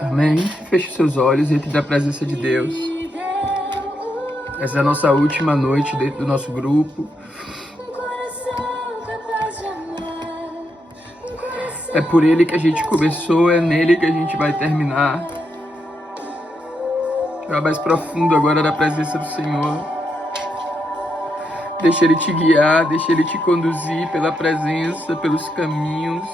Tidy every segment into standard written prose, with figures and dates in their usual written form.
Amém? Feche seus olhos e entre da presença de Deus. Essa é a nossa última noite dentro do nosso grupo. É por Ele que a gente começou, é nele que a gente vai terminar. Vai mais profundo agora na presença do Senhor. Deixa Ele te guiar, deixa Ele te conduzir pela presença, pelos caminhos.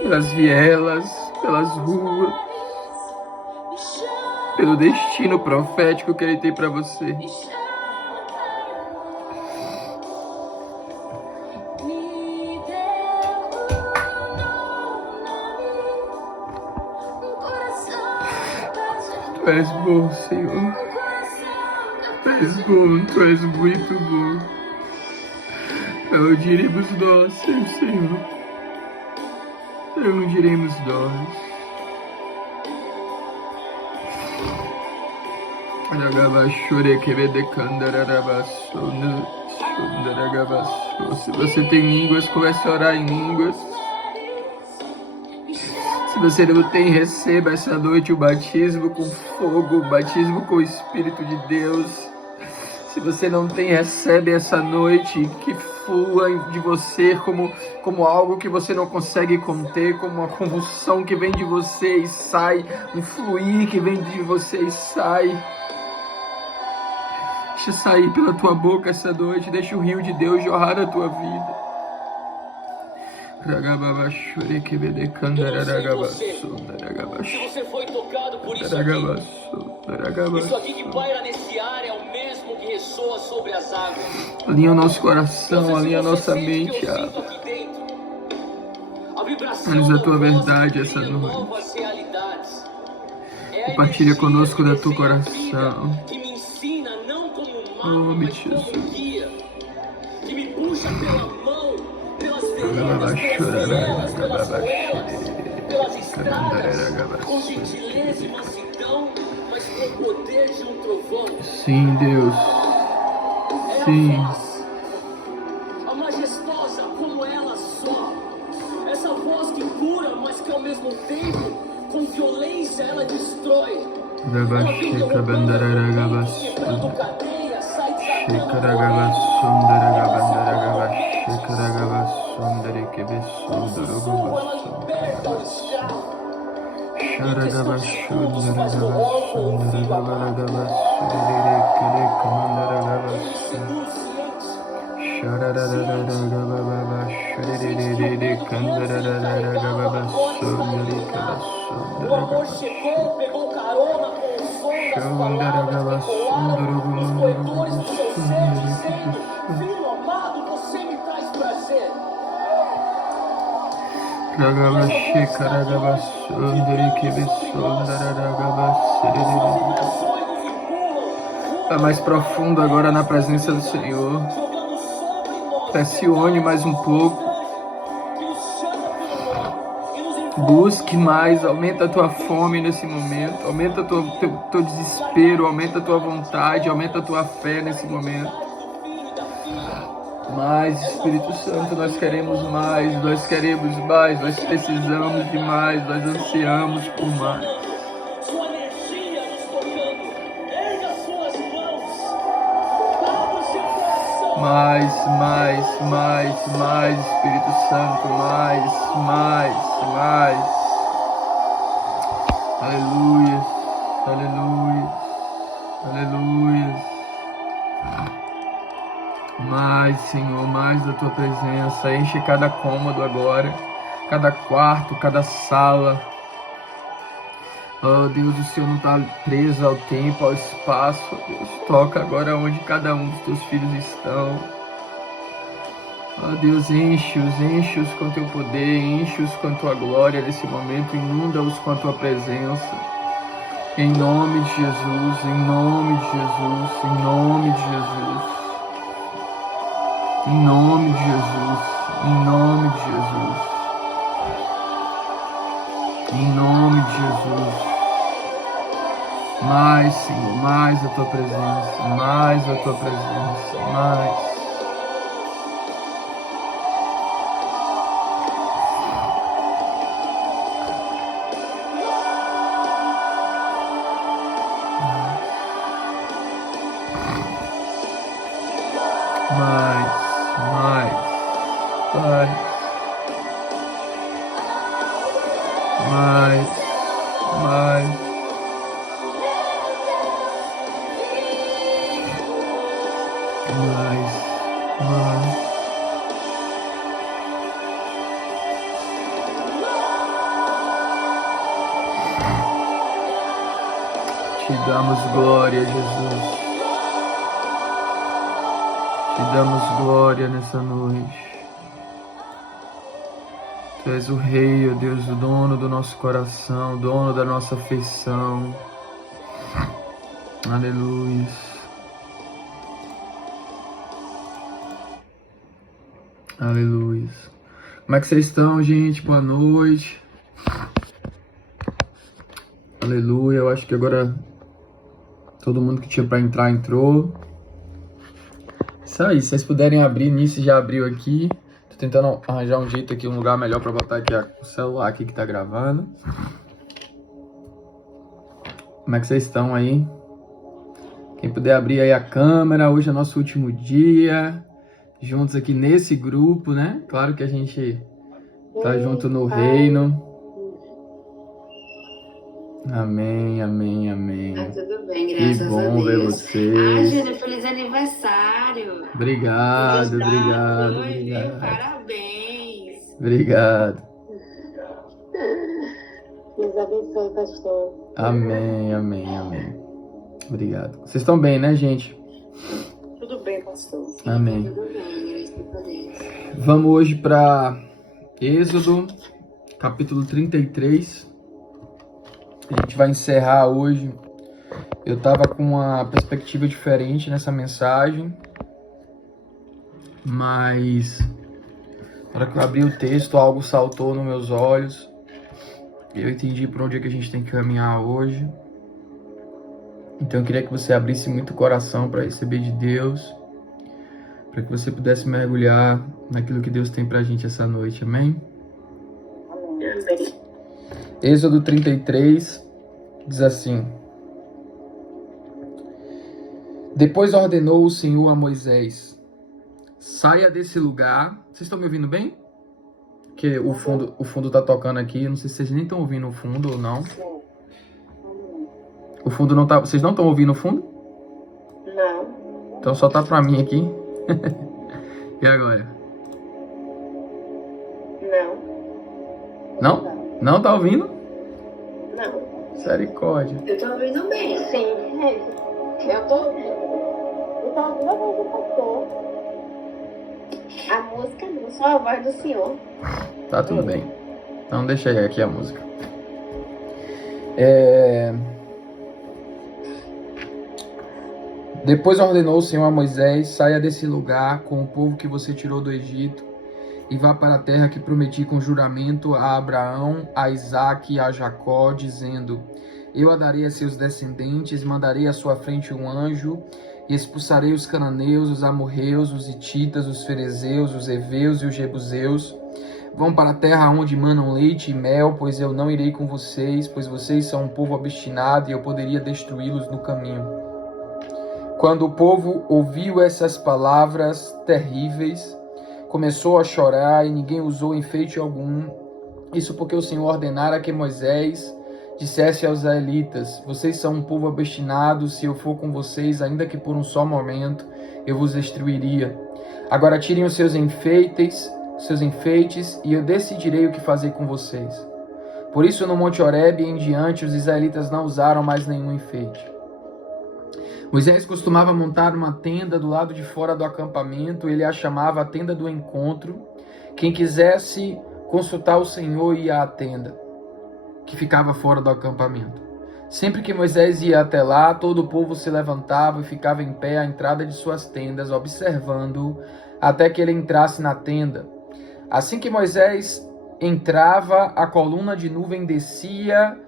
Pelas vielas, pelas ruas, pelo destino profético que Ele tem para você. Tu és bom, Senhor. Tu és bom, Tu és muito bom. Não diremos nós, Senhor. Não diremos nós. Se você tem línguas, comece a orar em línguas. Se você não tem, receba essa noite o batismo com fogo, o batismo com o Espírito de Deus. Se você não tem, recebe essa noite que flua de você como algo que você não consegue conter, como uma convulsão que vem de você e sai, um fluir que vem de você e sai. Deixa sair pela tua boca essa noite, deixa o rio de Deus jorrar na tua vida. Se você foi tocado por isso aqui que paira nesse ar é o mesmo que ressoa sobre as águas. Alinha o nosso coração, alinha a nossa mente, Anos a tua verdade essa noite. Compartilha conosco da tua coração. Que me ensina não como um mapa, mas como um guia. Que me puxa pela mão, pelas veredas, pelas ruelas, pelas estradas, com gentileza e mansidão, mas com o poder de um trovão. Sim, Deus. Sim. A majestosa como ela só. Essa voz que cura, mas que ao mesmo tempo, com violência, ela destrói. Quebrando cadeias, sai o amor chegou, pegou carona com o som das palavras que ecoaram nos corredores do meu ser, dizendo: filho amado, você me traz prazer. Vai mais profundo agora na presença do Senhor. Pressione mais um pouco. Busque mais, aumenta a tua fome nesse momento, aumenta teu desespero, aumenta a tua vontade, aumenta a tua fé nesse momento. Mais, Espírito Santo, nós queremos mais, nós precisamos de mais, nós ansiamos por mais. Sua energia nos tocando, erga suas mãos, abra o seu coração. Mais, Espírito Santo, mais. Aleluia. Mais, Senhor, mais da tua presença. Enche cada cômodo agora, cada quarto, cada sala. Oh Deus, o Senhor não está preso ao tempo, ao espaço. Oh, Deus, toca agora onde cada um dos teus filhos estão. Oh Deus, enche-os com teu poder, enche-os com tua glória nesse momento, inunda-os com a tua presença. Em nome de Jesus, em nome de Jesus, em nome de Jesus. Em nome de Jesus, em nome de Jesus. Em nome de Jesus. Mais, Senhor, mais a tua presença, mais a tua presença, mais. mais, mais, mais, mais, mais. Mais, mais. Te damos glória, Jesus. Te damos glória nessa noite. Tu és o Rei, ó Deus, o dono do nosso coração, dono da nossa afeição. Aleluia. Aleluia. Como é que vocês estão, gente? Boa noite. Aleluia. Eu acho que agora todo mundo que tinha para entrar, entrou. Isso aí. Se vocês puderem abrir, nisso já abriu aqui. Tô tentando arranjar um jeito aqui, um lugar melhor para botar aqui o celular aqui que tá gravando. Como é que vocês estão aí? Quem puder abrir aí a câmera. Hoje é nosso último dia juntos aqui nesse grupo, né? Claro que a gente tá junto no reino. Amém, amém, amém. Tá tudo bem, graças a Deus. Que bom ver vocês. Júnior, feliz aniversário. Obrigado, Feliz obrigado, hoje, obrigado. parabéns. Obrigado. Deus abençoe, pastor. Amém, amém, amém. Obrigado. Vocês estão bem, né, gente? Tudo bem, pastor. Amém. Tudo bem, graças a Deus. Vamos hoje para Êxodo, capítulo 33. A gente vai encerrar hoje. Eu estava com uma perspectiva diferente nessa mensagem, mas na hora que eu abri o texto, algo saltou nos meus olhos. Eu entendi por onde é que a gente tem que caminhar hoje. Então eu queria que você abrisse muito o coração para receber de Deus, para que você pudesse mergulhar naquilo que Deus tem pra gente essa noite, amém? Amém. Êxodo 33 diz assim: Depois ordenou o Senhor a Moisés: saia desse lugar. Vocês estão me ouvindo bem? Porque o fundo tá tocando aqui. Não sei se vocês nem estão ouvindo o fundo ou não. O fundo não tá. Vocês não estão ouvindo o fundo? Não. Então só tá pra mim aqui. E agora? Não. Não? Não tá ouvindo? Não. Misericórdia. Eu tô ouvindo bem. Sim. Eu tô ouvindo. Eu tô ouvindo a voz do pastor. A música não, só a voz do Senhor. Tá tudo bem. Então deixa aí aqui a música. Depois ordenou o Senhor a Moisés: saia desse lugar com o povo que você tirou do Egito e vá para a terra que prometi com juramento a Abraão, a Isaque e a Jacó, dizendo: eu a darei a seus descendentes, mandarei à sua frente um anjo e expulsarei os cananeus, os amorreus, os hititas, os ferezeus, os heveus e os jebuseus. Vão para a terra onde manam leite e mel, pois eu não irei com vocês, pois vocês são um povo obstinado e eu poderia destruí-los no caminho. Quando o povo ouviu essas palavras terríveis, começou a chorar e ninguém usou enfeite algum. Isso porque o Senhor ordenara que Moisés dissesse aos israelitas: vocês são um povo obstinado, se eu for com vocês, ainda que por um só momento, eu vos destruiria. Agora tirem os seus enfeites, e eu decidirei o que fazer com vocês. Por isso, no Monte Horebe em diante, os israelitas não usaram mais nenhum enfeite. Moisés costumava montar uma tenda do lado de fora do acampamento. Ele a chamava a tenda do encontro. Quem quisesse consultar o Senhor ia à tenda, que ficava fora do acampamento. Sempre que Moisés ia até lá, todo o povo se levantava e ficava em pé à entrada de suas tendas, observando-o até que ele entrasse na tenda. Assim que Moisés entrava, a coluna de nuvem descia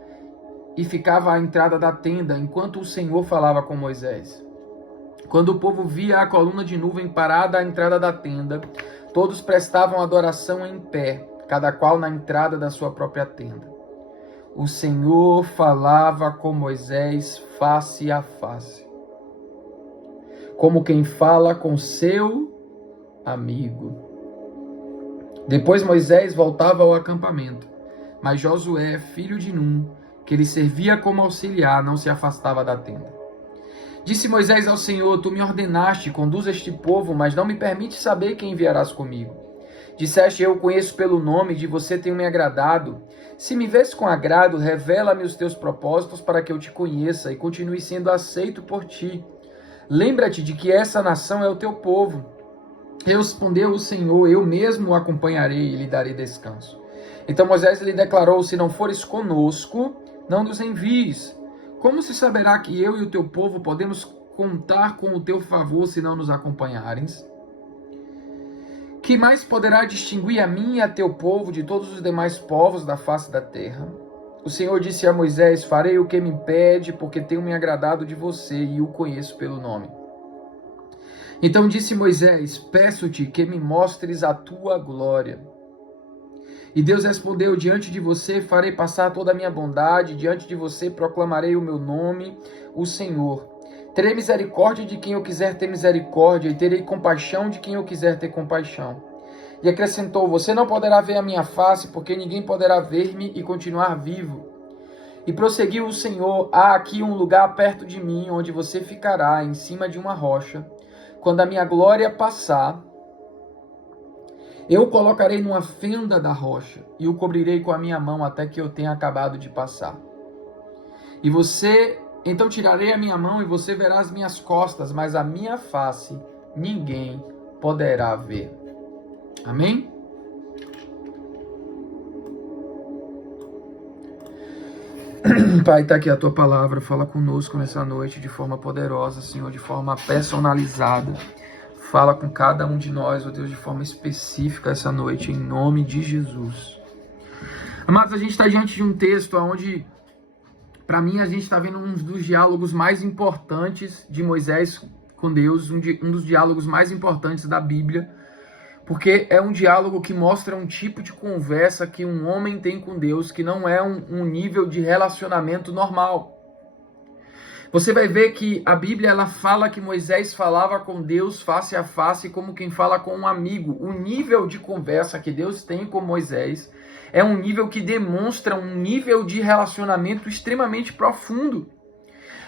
e ficava à entrada da tenda, enquanto o Senhor falava com Moisés. Quando o povo via a coluna de nuvem parada à entrada da tenda, todos prestavam adoração em pé, cada qual na entrada da sua própria tenda. O Senhor falava com Moisés face a face, como quem fala com seu amigo. Depois Moisés voltava ao acampamento, mas Josué, filho de Num, que lhe servia como auxiliar, não se afastava da tenda. Disse Moisés ao Senhor: Tu me ordenaste, conduz este povo, mas não me permite saber quem enviarás comigo. Disseste: Eu o conheço pelo nome, de você tenho me agradado. Se me vês com agrado, revela-me os teus propósitos para que eu te conheça e continue sendo aceito por ti. Lembra-te de que essa nação é o teu povo. Respondeu o Senhor: Eu mesmo o acompanharei e lhe darei descanso. Então Moisés lhe declarou: Se não fores conosco, não nos envies. Como se saberá que eu e o teu povo podemos contar com o teu favor se não nos acompanhares? Que mais poderá distinguir a mim e a teu povo de todos os demais povos da face da terra? O Senhor disse a Moisés: Farei o que me pede, porque tenho me agradado de você e o conheço pelo nome. Então disse Moisés: Peço-te que me mostres a tua glória. E Deus respondeu: Diante de você farei passar toda a minha bondade, diante de você proclamarei o meu nome, o Senhor. Terei misericórdia de quem eu quiser ter misericórdia, e terei compaixão de quem eu quiser ter compaixão. E acrescentou: Você não poderá ver a minha face, porque ninguém poderá ver-me e continuar vivo. E prosseguiu o Senhor: Há aqui um lugar perto de mim, onde você ficará, em cima de uma rocha. Quando a minha glória passar, eu o colocarei numa fenda da rocha e o cobrirei com a minha mão até que eu tenha acabado de passar. Então tirarei a minha mão e você verá as minhas costas, mas a minha face ninguém poderá ver. Amém? Pai, está aqui a tua palavra, fala conosco nessa noite de forma poderosa, Senhor, de forma personalizada. Fala com cada um de nós, ó Deus, de forma específica essa noite, em nome de Jesus. Amados, a gente está diante de um texto onde, para mim, a gente está vendo um dos diálogos mais importantes de Moisés com Deus, um dos diálogos mais importantes da Bíblia, porque é um diálogo que mostra um tipo de conversa que um homem tem com Deus, que não é um nível de relacionamento normal. Você vai ver que a Bíblia ela fala que Moisés falava com Deus face a face como quem fala com um amigo. O nível de conversa que Deus tem com Moisés é um nível que demonstra um nível de relacionamento extremamente profundo.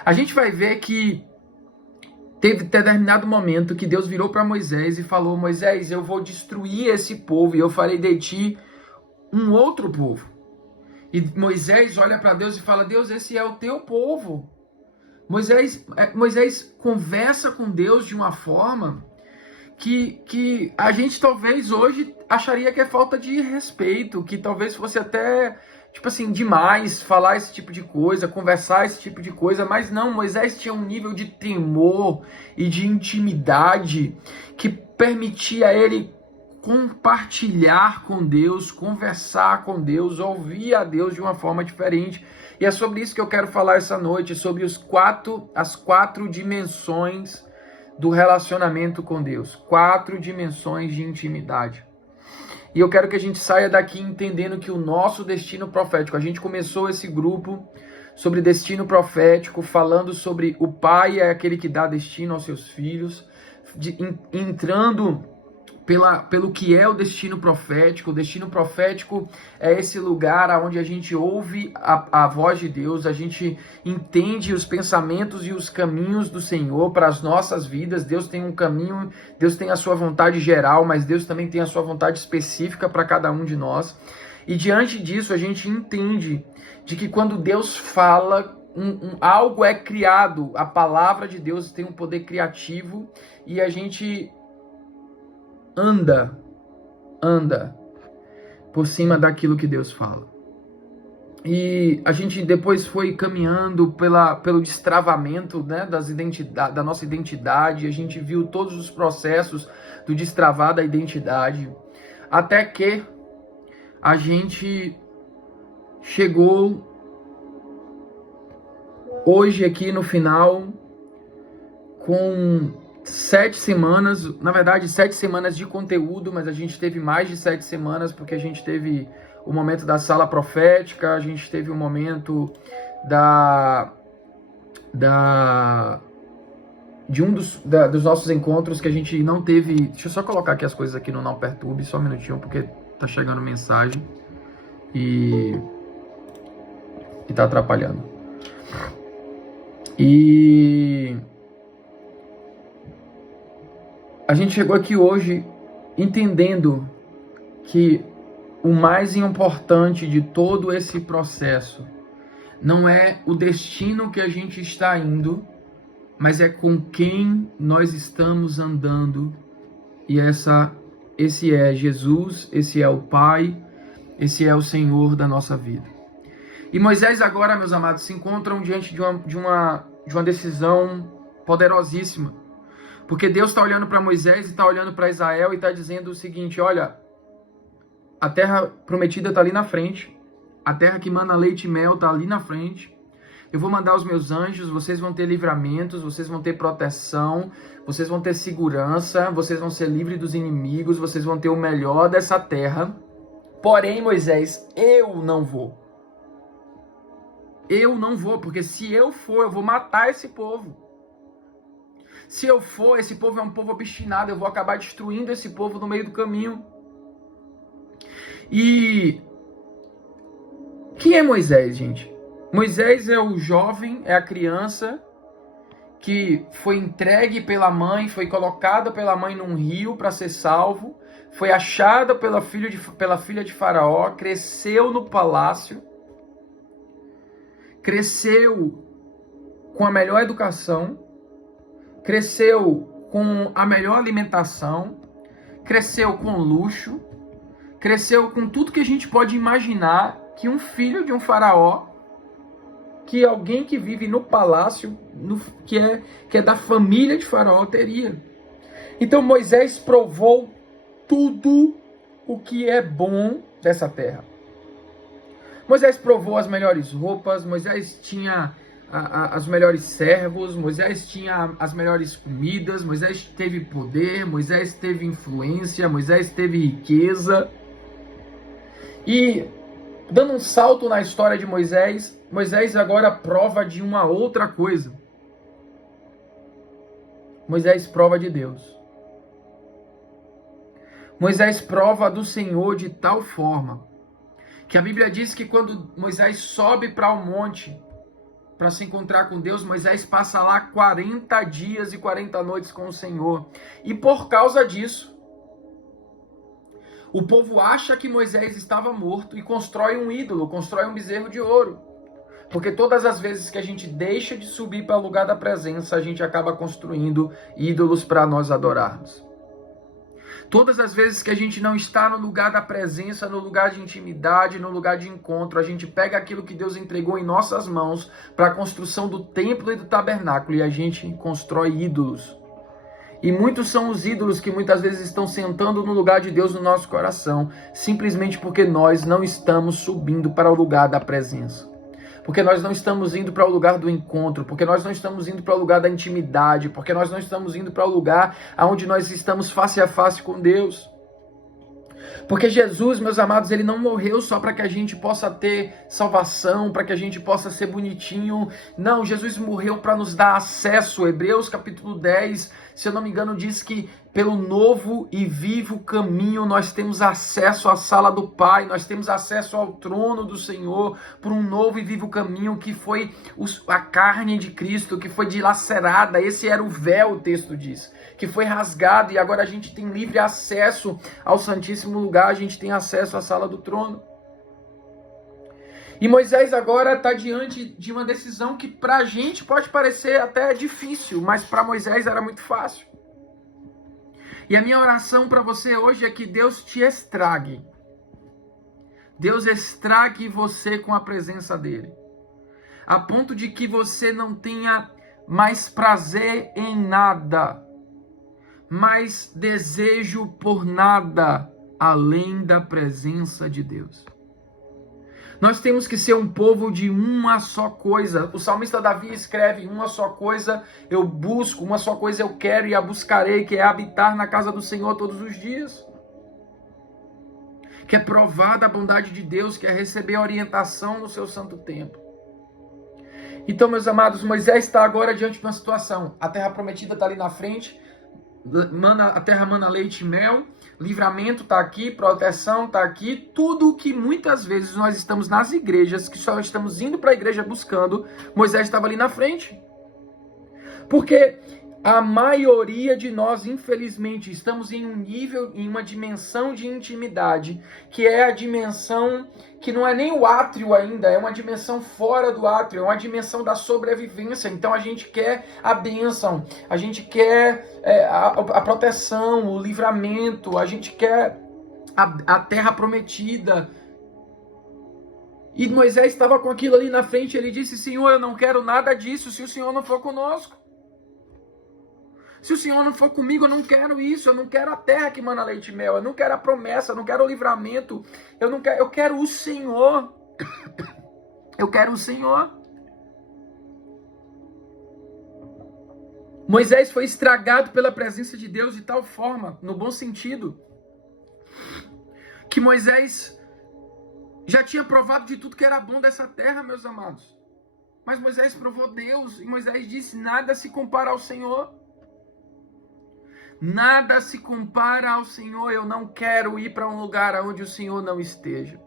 A gente vai ver que teve determinado momento que Deus virou para Moisés e falou: Moisés, eu vou destruir esse povo e eu farei de ti um outro povo. E Moisés olha para Deus e fala: Deus, esse é o teu povo. Moisés conversa com Deus de uma forma que a gente talvez hoje acharia que é falta de respeito, que talvez fosse até, tipo assim, demais falar esse tipo de coisa, conversar esse tipo de coisa, mas não, Moisés tinha um nível de temor e de intimidade que permitia ele compartilhar com Deus, conversar com Deus, ouvir a Deus de uma forma diferente. E é sobre isso que eu quero falar essa noite, sobre as quatro dimensões do relacionamento com Deus. 4 dimensões de intimidade. E eu quero que a gente saia daqui entendendo que o nosso destino profético, a gente começou esse grupo sobre destino profético, falando sobre o pai é aquele que dá destino aos seus filhos, entrando pelo que é o destino profético. O destino profético é esse lugar onde a gente ouve a voz de Deus, a gente entende os pensamentos e os caminhos do Senhor para as nossas vidas. Deus tem um caminho, Deus tem a sua vontade geral, mas Deus também tem a sua vontade específica para cada um de nós. E diante disso a gente entende de que quando Deus fala, algo é criado. A palavra de Deus tem um poder criativo e a gente anda por cima daquilo que Deus fala. E a gente depois foi caminhando pelo destravamento, né, da nossa identidade. A gente viu todos os processos do destravar da identidade, até que a gente chegou hoje aqui no final com 7 semanas, na verdade 7 semanas de conteúdo, mas a gente teve mais de 7 semanas, porque a gente teve o momento da sala profética, a gente teve o momento de um dos nossos encontros que a gente não teve. Deixa eu só colocar aqui as coisas aqui no Não Perturbe, só um minutinho, porque tá chegando mensagem e tá atrapalhando. E a gente chegou aqui hoje entendendo que o mais importante de todo esse processo não é o destino que a gente está indo, mas é com quem nós estamos andando. E esse é Jesus, esse é o Pai, esse é o Senhor da nossa vida. E Moisés agora, meus amados, se encontram diante de uma decisão poderosíssima. Porque Deus está olhando para Moisés e está olhando para Israel e está dizendo o seguinte: olha, a terra prometida está ali na frente, a terra que mana leite e mel está ali na frente. Eu vou mandar os meus anjos, vocês vão ter livramentos, vocês vão ter proteção, vocês vão ter segurança, vocês vão ser livres dos inimigos, vocês vão ter o melhor dessa terra. Porém, Moisés, eu não vou. Eu não vou, porque se eu for, eu vou matar esse povo. Se eu for, esse povo é um povo obstinado, eu vou acabar destruindo esse povo no meio do caminho. E quem é Moisés, gente? Moisés é o jovem, é a criança que foi entregue pela mãe, foi colocada pela mãe num rio para ser salvo, foi achada pela filha de Faraó, cresceu no palácio, cresceu com a melhor educação, cresceu com a melhor alimentação, cresceu com luxo, cresceu com tudo que a gente pode imaginar que um filho de um faraó, que alguém que vive no palácio, que é da família de Faraó, teria. Então Moisés provou tudo o que é bom dessa terra. Moisés provou as melhores roupas, Moisés tinha os melhores servos, Moisés tinha as melhores comidas, Moisés teve poder, Moisés teve influência, Moisés teve riqueza. E dando um salto na história de Moisés, Moisés agora prova de uma outra coisa. Moisés prova de Deus. Moisés prova do Senhor de tal forma que a Bíblia diz que quando Moisés sobe para o monte para se encontrar com Deus, Moisés passa lá 40 dias e 40 noites com o Senhor. E por causa disso, o povo acha que Moisés estava morto e constrói um ídolo, constrói um bezerro de ouro. Porque todas as vezes que a gente deixa de subir para o lugar da presença, a gente acaba construindo ídolos para nós adorarmos. Todas as vezes que a gente não está no lugar da presença, no lugar de intimidade, no lugar de encontro, a gente pega aquilo que Deus entregou em nossas mãos para a construção do templo e do tabernáculo e a gente constrói ídolos. E muitos são os ídolos que muitas vezes estão sentando no lugar de Deus no nosso coração, simplesmente porque nós não estamos subindo para o lugar da presença. Porque nós não estamos indo para o lugar do encontro, porque nós não estamos indo para o lugar da intimidade, porque nós não estamos indo para o lugar onde nós estamos face a face com Deus. Porque Jesus, meus amados, ele não morreu só para que a gente possa ter salvação, para que a gente possa ser bonitinho. Não, Jesus morreu para nos dar acesso. Hebreus capítulo 10, se eu não me engano, diz que pelo novo e vivo caminho nós temos acesso à sala do Pai, nós temos acesso ao trono do Senhor, por um novo e vivo caminho que foi a carne de Cristo, que foi dilacerada. Esse era o véu, o texto diz, que foi rasgado, e agora a gente tem livre acesso ao Santíssimo Lugar, a gente tem acesso à sala do trono. E Moisés agora está diante de uma decisão que para a gente pode parecer até difícil, mas para Moisés era muito fácil. E a minha oração para você hoje é que Deus te estrague. Deus estrague você com a presença dele. A ponto de que você não tenha mais prazer em nada, mais desejo por nada além da presença de Deus. Nós temos que ser um povo de uma só coisa. O salmista Davi escreve: uma só coisa eu busco, uma só coisa eu quero e a buscarei, que é habitar na casa do Senhor todos os dias. Que é provar da bondade de Deus, que é receber orientação no seu santo tempo. Então, meus amados, Moisés está agora diante de uma situação. A terra prometida está ali na frente, a terra mana leite e mel, livramento está aqui, proteção está aqui, tudo que muitas vezes nós estamos nas igrejas, que só estamos indo para a igreja buscando, Moisés estava ali na frente. Porque a maioria de nós, infelizmente, estamos em um nível, em uma dimensão de intimidade, que é a dimensão que não é nem o átrio ainda, é uma dimensão fora do átrio, é uma dimensão da sobrevivência. Então a gente quer a bênção, a gente quer a proteção, o livramento, a gente quer a terra prometida. E Moisés estava com aquilo ali na frente, ele disse: Senhor, eu não quero nada disso se o Senhor não for conosco. Se o Senhor não for comigo, eu não quero isso, eu não quero a terra que mana leite e mel, eu não quero a promessa, eu não quero o livramento, eu quero o Senhor. Eu quero o Senhor. Moisés foi estragado pela presença de Deus de tal forma, no bom sentido, que Moisés já tinha provado de tudo que era bom dessa terra, meus amados. Mas Moisés provou Deus, e Moisés disse: nada se compara ao Senhor. Nada se compara ao Senhor. Eu não quero ir para um lugar onde o Senhor não esteja.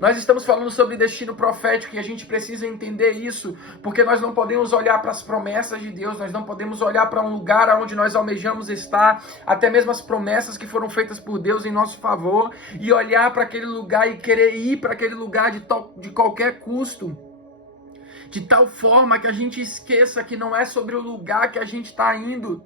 Nós estamos falando sobre destino profético e a gente precisa entender isso, porque nós não podemos olhar para as promessas de Deus, nós não podemos olhar para um lugar onde nós almejamos estar, até mesmo as promessas que foram feitas por Deus em nosso favor, e olhar para aquele lugar e querer ir para aquele lugar de qualquer custo, de tal forma que a gente esqueça que não é sobre o lugar que a gente está indo.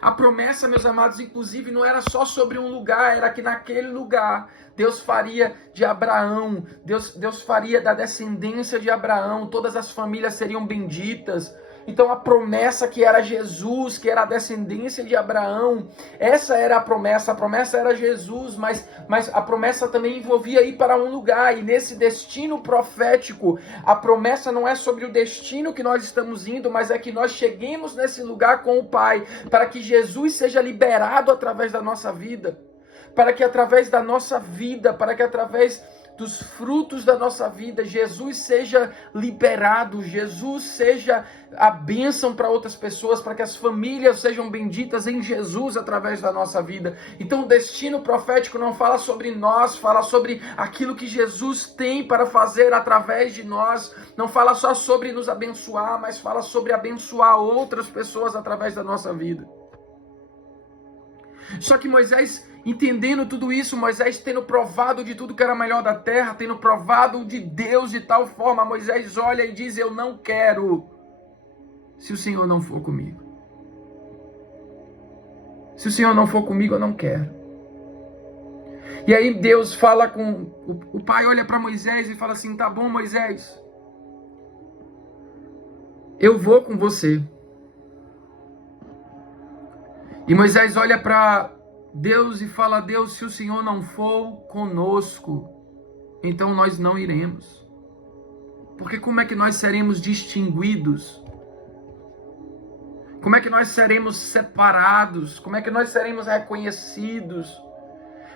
A promessa, meus amados, inclusive, não era só sobre um lugar, era que naquele lugar Deus faria de Abraão, Deus faria da descendência de Abraão, todas as famílias seriam benditas. Então a promessa que era Jesus, que era a descendência de Abraão, essa era a promessa era Jesus, mas a promessa também envolvia ir para um lugar, e nesse destino profético, a promessa não é sobre o destino que nós estamos indo, mas é que nós cheguemos nesse lugar com o Pai, para que Jesus seja liberado através da nossa vida, para que através da nossa vida, para que através dos frutos da nossa vida, Jesus seja liberado, Jesus seja a bênção para outras pessoas, para que as famílias sejam benditas em Jesus através da nossa vida. Então o destino profético não fala sobre nós, fala sobre aquilo que Jesus tem para fazer através de nós, não fala só sobre nos abençoar, mas fala sobre abençoar outras pessoas através da nossa vida. Só que Moisés, entendendo tudo isso, Moisés tendo provado de tudo que era melhor da terra, tendo provado de Deus de tal forma, Moisés olha e diz: eu não quero, se o Senhor não for comigo. Se o Senhor não for comigo, eu não quero. E aí Deus fala com... O pai olha para Moisés e fala assim: tá bom, Moisés, eu vou com você. E Moisés olha para Deus e fala: Deus, se o Senhor não for conosco, então nós não iremos. Porque como é que nós seremos distinguidos? Como é que nós seremos separados? Como é que nós seremos reconhecidos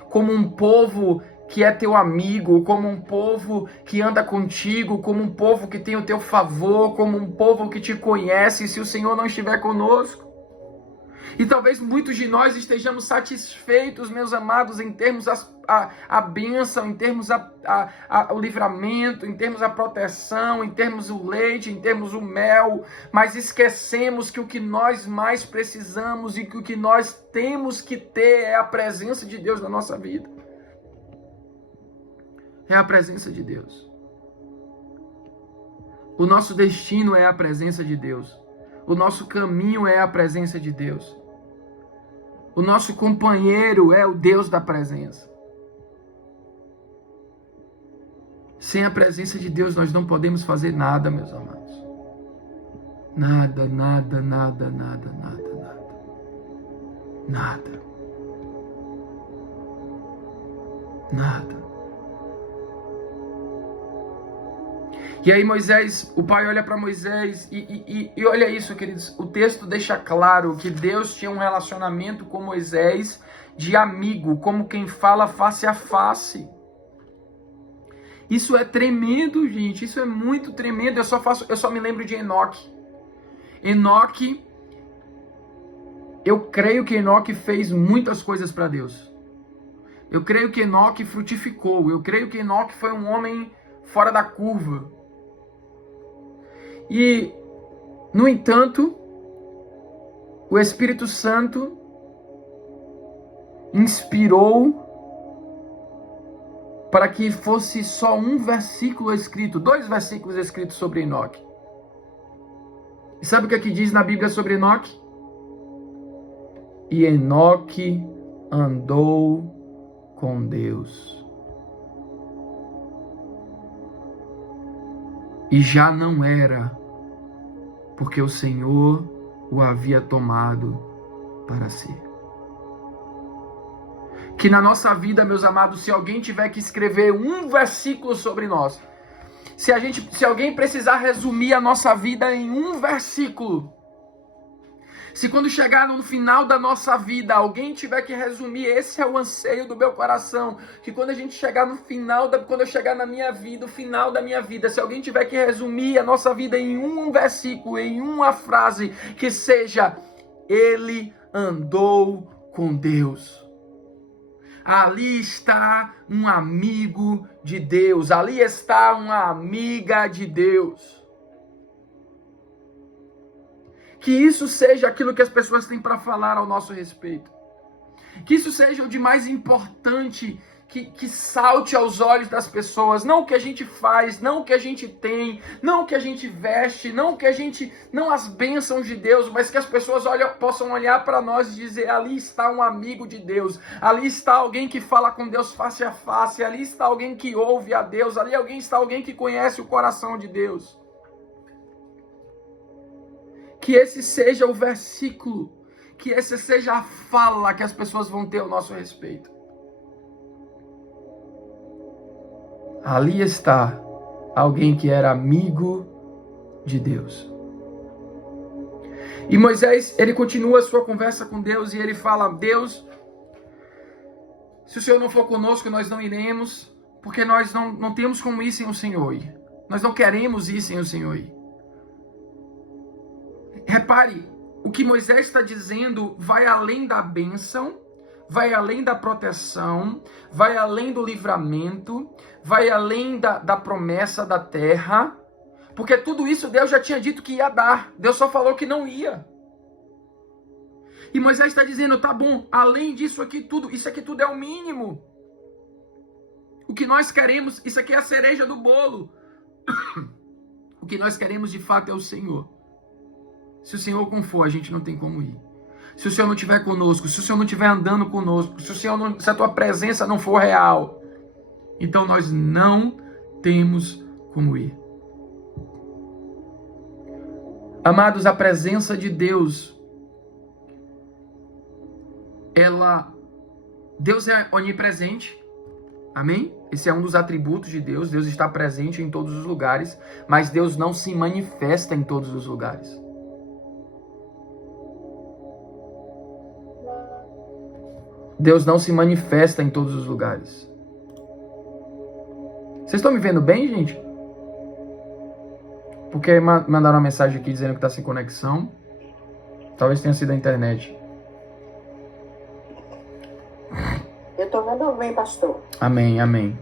como um povo que é teu amigo, como um povo que anda contigo, como um povo que tem o teu favor, como um povo que te conhece, se o Senhor não estiver conosco? E talvez muitos de nós estejamos satisfeitos, meus amados, em termos a bênção, em termos o livramento, em termos a proteção, em termos o leite, em termos o mel, mas esquecemos que o que nós mais precisamos e que o que nós temos que ter é a presença de Deus na nossa vida. É a presença de Deus. O nosso destino é a presença de Deus. O nosso caminho é a presença de Deus. O nosso companheiro é o Deus da presença. Sem a presença de Deus nós não podemos fazer nada, meus amados. Nada, nada, nada, nada, nada, nada. Nada. Nada. E aí Moisés, o pai olha para Moisés e olha isso, queridos. O texto deixa claro que Deus tinha um relacionamento com Moisés de amigo, como quem fala face a face. Isso é tremendo, gente. Isso é muito tremendo. Eu só me lembro de Enoque. Enoque, eu creio que Enoque fez muitas coisas para Deus. Eu creio que Enoque frutificou. Eu creio que Enoque foi um homem fora da curva. E, no entanto, o Espírito Santo inspirou para que fosse só um versículo escrito, 2 versículos escritos sobre Enoque. E sabe o que diz na Bíblia sobre Enoque? E Enoque andou com Deus. E já não era, porque o Senhor o havia tomado para si. Que na nossa vida, meus amados, se alguém tiver que escrever um versículo sobre nós, se alguém precisar resumir a nossa vida em um versículo, se quando chegar no final da nossa vida, alguém tiver que resumir, esse é o anseio do meu coração, que quando a gente chegar no final, quando eu chegar na minha vida, o final da minha vida, se alguém tiver que resumir a nossa vida em um versículo, em uma frase, que seja, ele andou com Deus. Ali está um amigo de Deus. Ali está uma amiga de Deus. Que isso seja aquilo que as pessoas têm para falar ao nosso respeito. Que isso seja o de mais importante que salte aos olhos das pessoas. Não o que a gente faz, não o que a gente tem, não o que a gente veste, não as bênçãos de Deus, mas que as pessoas possam olhar para nós e dizer, ali está um amigo de Deus, ali está alguém que fala com Deus face a face, ali está alguém que ouve a Deus, ali está alguém que conhece o coração de Deus. Que esse seja o versículo, que essa seja a fala que as pessoas vão ter ao nosso respeito. Ali está alguém que era amigo de Deus. E Moisés, ele continua a sua conversa com Deus e ele fala, Deus, se o Senhor não for conosco, nós não iremos, porque nós não temos como ir sem o Senhor. Nós não queremos ir sem o Senhor. Repare, o que Moisés está dizendo vai além da bênção, vai além da proteção, vai além do livramento, vai além da promessa da terra, porque tudo isso Deus já tinha dito que ia dar, Deus só falou que não ia. E Moisés está dizendo, tá bom, além disso aqui tudo, isso aqui tudo é o mínimo. O que nós queremos, isso aqui é a cereja do bolo. O que nós queremos de fato é o Senhor. Se o Senhor não for, a gente não tem como ir. Se o Senhor não estiver conosco, se o Senhor não estiver andando conosco, se a tua presença não for real, então nós não temos como ir. Amados, a presença de Deus, Deus é onipresente, amém? Esse é um dos atributos de Deus, Deus está presente em todos os lugares, mas Deus não se manifesta em todos os lugares. Deus não se manifesta em todos os lugares. Vocês estão me vendo bem, gente? Porque mandaram uma mensagem aqui dizendo que está sem conexão. Talvez tenha sido a internet. Eu estou vendo bem, pastor. Amém, amém.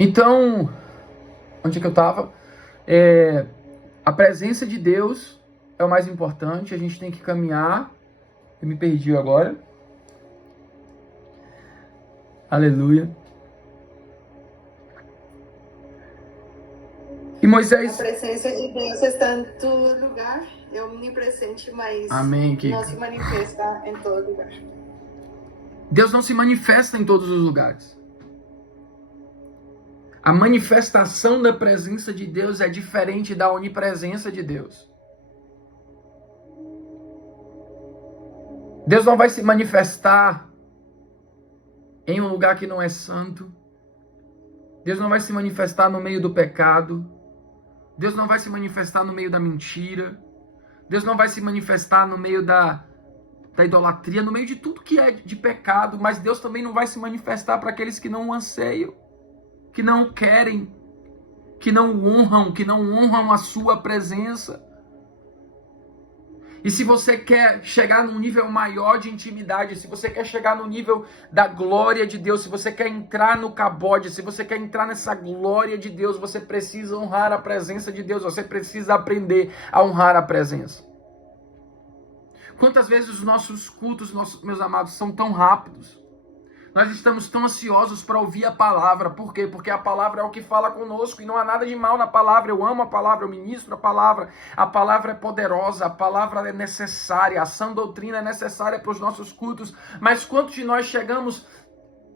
Então, onde é que eu estava? A presença de Deus é o mais importante. A gente tem que caminhar. Eu me perdi agora. Aleluia. E Moisés... A presença de Deus está em todo lugar. É omnipresente, mas amém, não se manifesta em todo lugar. Deus não se manifesta em todos os lugares. A manifestação da presença de Deus é diferente da onipresença de Deus. Deus não vai se manifestar em um lugar que não é santo. Deus não vai se manifestar no meio do pecado. Deus não vai se manifestar no meio da mentira. Deus não vai se manifestar no meio da idolatria, no meio de tudo que é de pecado. Mas Deus também não vai se manifestar para aqueles que não o anseiam. que não querem, que não honram a sua presença. E se você quer chegar num nível maior de intimidade, se você quer chegar no nível da glória de Deus, se você quer entrar no cabode, se você quer entrar nessa glória de Deus, você precisa honrar a presença de Deus, você precisa aprender a honrar a presença. Quantas vezes os nossos cultos, meus amados, são tão rápidos? Nós estamos tão ansiosos para ouvir a palavra. Por quê? Porque a palavra é o que fala conosco e não há nada de mal na palavra. Eu amo a palavra, eu ministro a palavra. A palavra é poderosa, a palavra é necessária, a sã doutrina é necessária para os nossos cultos. Mas quantos de nós chegamos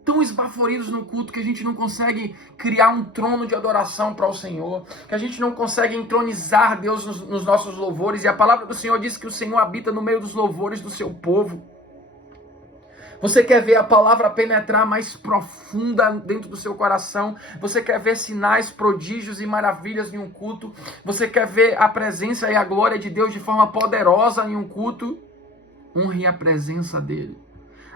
tão esbaforidos no culto que a gente não consegue criar um trono de adoração para o Senhor, que a gente não consegue entronizar Deus nos nossos louvores? E a palavra do Senhor diz que o Senhor habita no meio dos louvores do seu povo. Você quer ver a palavra penetrar mais profunda dentro do seu coração? Você quer ver sinais, prodígios e maravilhas em um culto? Você quer ver a presença e a glória de Deus de forma poderosa em um culto? Honre a presença dele.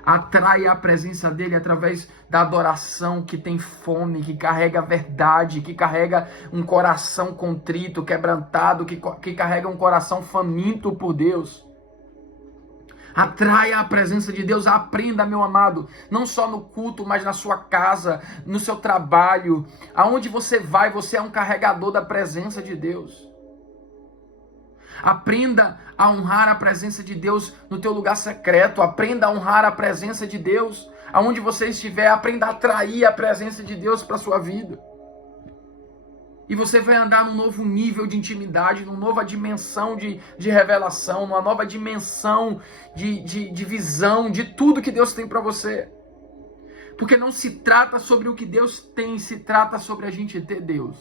Atraia a presença dele através da adoração que tem fome, que carrega a verdade, que carrega um coração contrito, quebrantado, que carrega um coração faminto por Deus. Atraia a presença de Deus, aprenda, meu amado, não só no culto, mas na sua casa, no seu trabalho, aonde você vai, você é um carregador da presença de Deus. Aprenda a honrar a presença de Deus no teu lugar secreto, aprenda a honrar a presença de Deus, aonde você estiver, aprenda a atrair a presença de Deus para a sua vida. E você vai andar num novo nível de intimidade, numa nova dimensão de revelação, numa nova dimensão de visão, de tudo que Deus tem para você. Porque não se trata sobre o que Deus tem, se trata sobre a gente ter Deus.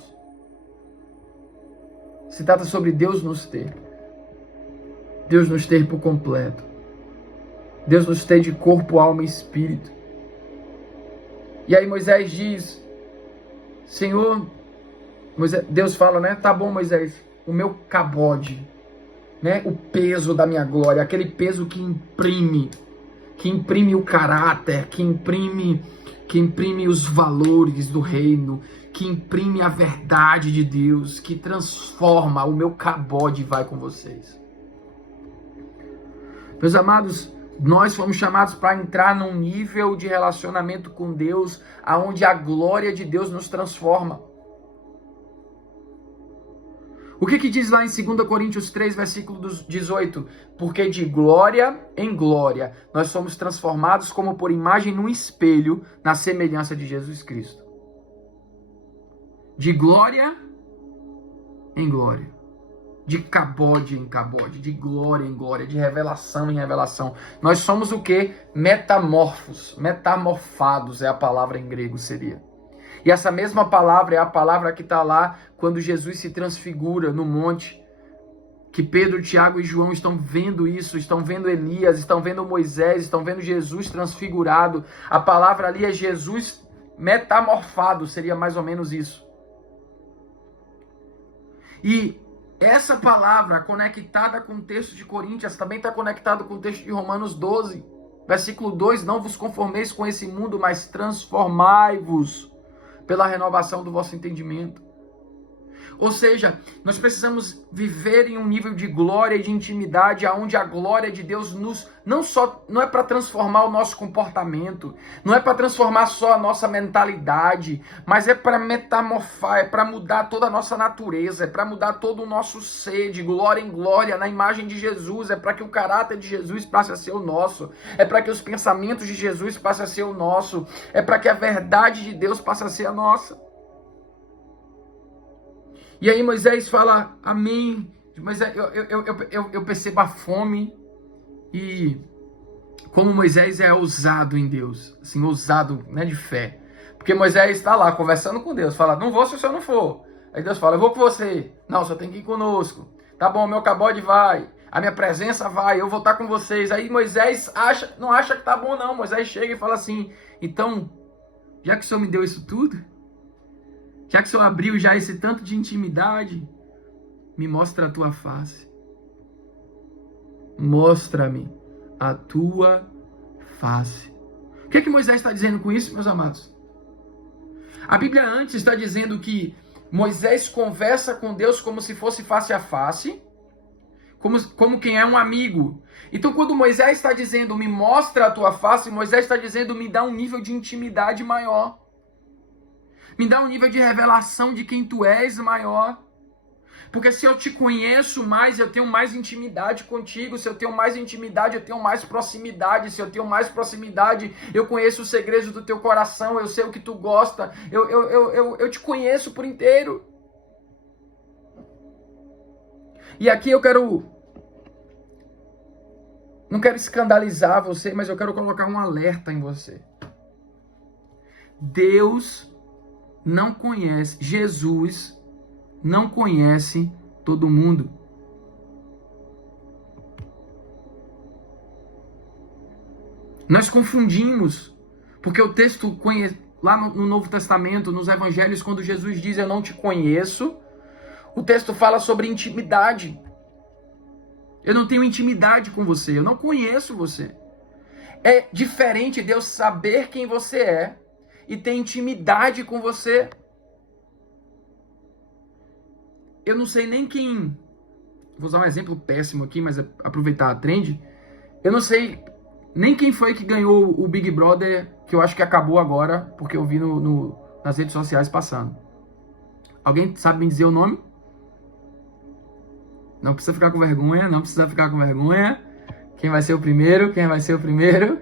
Se trata sobre Deus nos ter. Deus nos ter por completo. Deus nos ter de corpo, alma e espírito. E aí Moisés diz, Senhor... Deus fala, né? Tá bom, Moisés, o meu cabode, né? O peso da minha glória, aquele peso que imprime o caráter, que imprime os valores do reino, que imprime a verdade de Deus, que transforma, o meu cabode vai com vocês. Meus amados, nós fomos chamados para entrar num nível de relacionamento com Deus, aonde a glória de Deus nos transforma. O que diz lá em 2 Coríntios 3, versículo 18? Porque de glória em glória nós somos transformados como por imagem num espelho na semelhança de Jesus Cristo. De glória em glória. De cabode em cabode. De glória em glória. De revelação em revelação. Nós somos o quê? Metamorfos. Metamorfados é a palavra em grego, seria. E essa mesma palavra é a palavra que está lá quando Jesus se transfigura no monte. Que Pedro, Tiago e João estão vendo isso, estão vendo Elias, estão vendo Moisés, estão vendo Jesus transfigurado. A palavra ali é Jesus metamorfado, seria mais ou menos isso. E essa palavra conectada com o texto de Coríntios também está conectado com o texto de Romanos 12. Versículo 2, não vos conformeis com esse mundo, mas transformai-vos pela renovação do vosso entendimento. Ou seja, nós precisamos viver em um nível de glória e de intimidade, onde a glória de Deus não é para transformar o nosso comportamento, não é para transformar só a nossa mentalidade, mas é para metamorfar, é para mudar toda a nossa natureza, é para mudar todo o nosso ser, de glória em glória, na imagem de Jesus, é para que o caráter de Jesus passe a ser o nosso, é para que os pensamentos de Jesus passem a ser o nosso, é para que a verdade de Deus passe a ser a nossa. E aí Moisés fala, amém, mas eu percebo a fome e como Moisés é ousado em Deus, assim, ousado, né, de fé. Porque Moisés está lá conversando com Deus, fala, não vou se o senhor não for. Aí Deus fala, eu vou com você. Não, o senhor tem que ir conosco. Tá bom, meu cabode vai, a minha presença vai, eu vou estar com vocês. Aí Moisés não acha que tá bom não, Moisés chega e fala assim, então, já que o senhor me deu isso tudo, já que o Senhor abriu já esse tanto de intimidade, me mostra a tua face. Mostra-me a tua face. O que é que Moisés está dizendo com isso, meus amados? A Bíblia antes está dizendo que Moisés conversa com Deus como se fosse face a face, como quem é um amigo. Então, quando Moisés está dizendo, me mostra a tua face, Moisés está dizendo, me dá um nível de intimidade maior. Me dá um nível de revelação de quem tu és maior. Porque se eu te conheço mais, eu tenho mais intimidade contigo. Se eu tenho mais intimidade, eu tenho mais proximidade. Se eu tenho mais proximidade, eu conheço os segredos do teu coração. Eu sei o que tu gosta. Eu te conheço por inteiro. E aqui eu não quero escandalizar você, mas eu quero colocar um alerta em você. Deus não conhece, Jesus não conhece todo mundo. Nós confundimos, porque o texto lá no Novo Testamento, nos Evangelhos, quando Jesus diz eu não te conheço, o texto fala sobre intimidade. Eu não tenho intimidade com você, eu não conheço você. É diferente Deus saber quem você é e ter intimidade com você. Eu não sei nem quem... Vou usar um exemplo péssimo aqui, mas aproveitar a trend. Eu não sei nem quem foi que ganhou o Big Brother, que eu acho que acabou agora, porque eu vi nas redes sociais passando. Alguém sabe me dizer o nome? Não precisa ficar com vergonha, não precisa ficar com vergonha. Quem vai ser o primeiro? Quem vai ser o primeiro?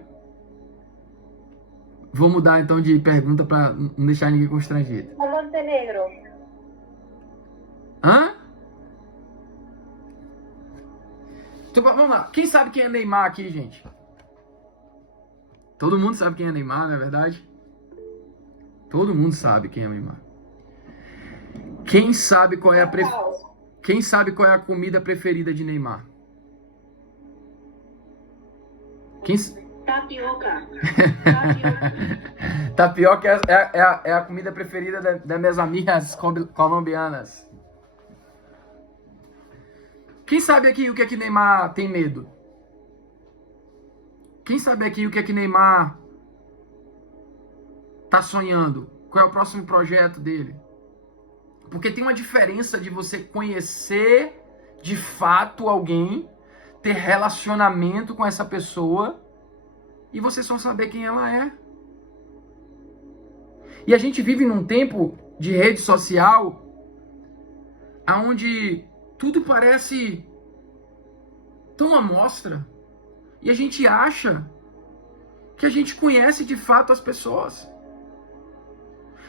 Vou mudar então de pergunta para não deixar ninguém constrangido. O Montenegro. Hã? Então, vamos lá. Quem sabe quem é Neymar aqui, gente? Todo mundo sabe quem é Neymar, não é verdade? Todo mundo sabe quem é Neymar. Quem sabe qual é Quem sabe qual é a comida preferida de Neymar? Tapioca. Tapioca é a comida preferida das minhas amigas colombianas. Quem sabe aqui o que é que Neymar tem medo? Quem sabe aqui o que é que Neymar tá sonhando? Qual é o próximo projeto dele? Porque tem uma diferença de você conhecer de fato alguém, ter relacionamento com essa pessoa e você só saber quem ela é. E a gente vive num tempo de rede social onde tudo parece tão à mostra e a gente acha que a gente conhece de fato as pessoas.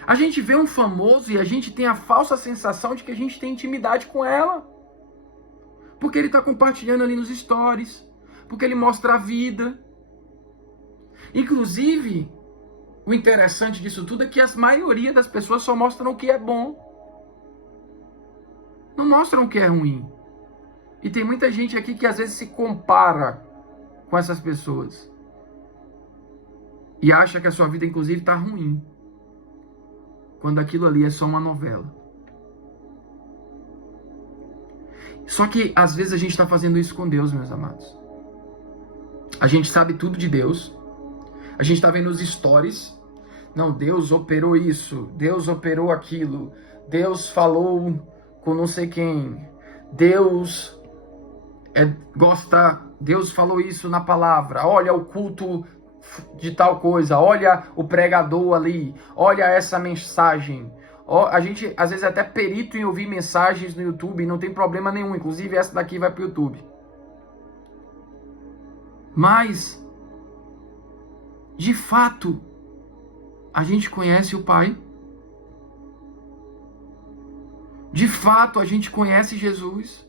A gente vê um famoso e a gente tem a falsa sensação de que a gente tem intimidade com ela. Porque ele está compartilhando ali nos stories. Porque ele mostra a vida. Inclusive, o interessante disso tudo é que a maioria das pessoas só mostram o que é bom. Não mostram o que é ruim. E tem muita gente aqui que às vezes se compara com essas pessoas. E acha que a sua vida, inclusive, está ruim. Quando aquilo ali é só uma novela. Só que às vezes a gente está fazendo isso com Deus, meus amados. A gente sabe tudo de Deus. A gente está vendo os stories. Não, Deus operou isso. Deus operou aquilo. Deus falou com não sei quem. Deus gosta. Deus falou isso na palavra. Olha o culto de tal coisa, olha o pregador ali, olha essa mensagem. A gente às vezes é até perito em ouvir mensagens no YouTube e não tem problema nenhum, inclusive essa daqui vai para o YouTube. Mas de fato a gente conhece o Pai? De fato a gente conhece Jesus?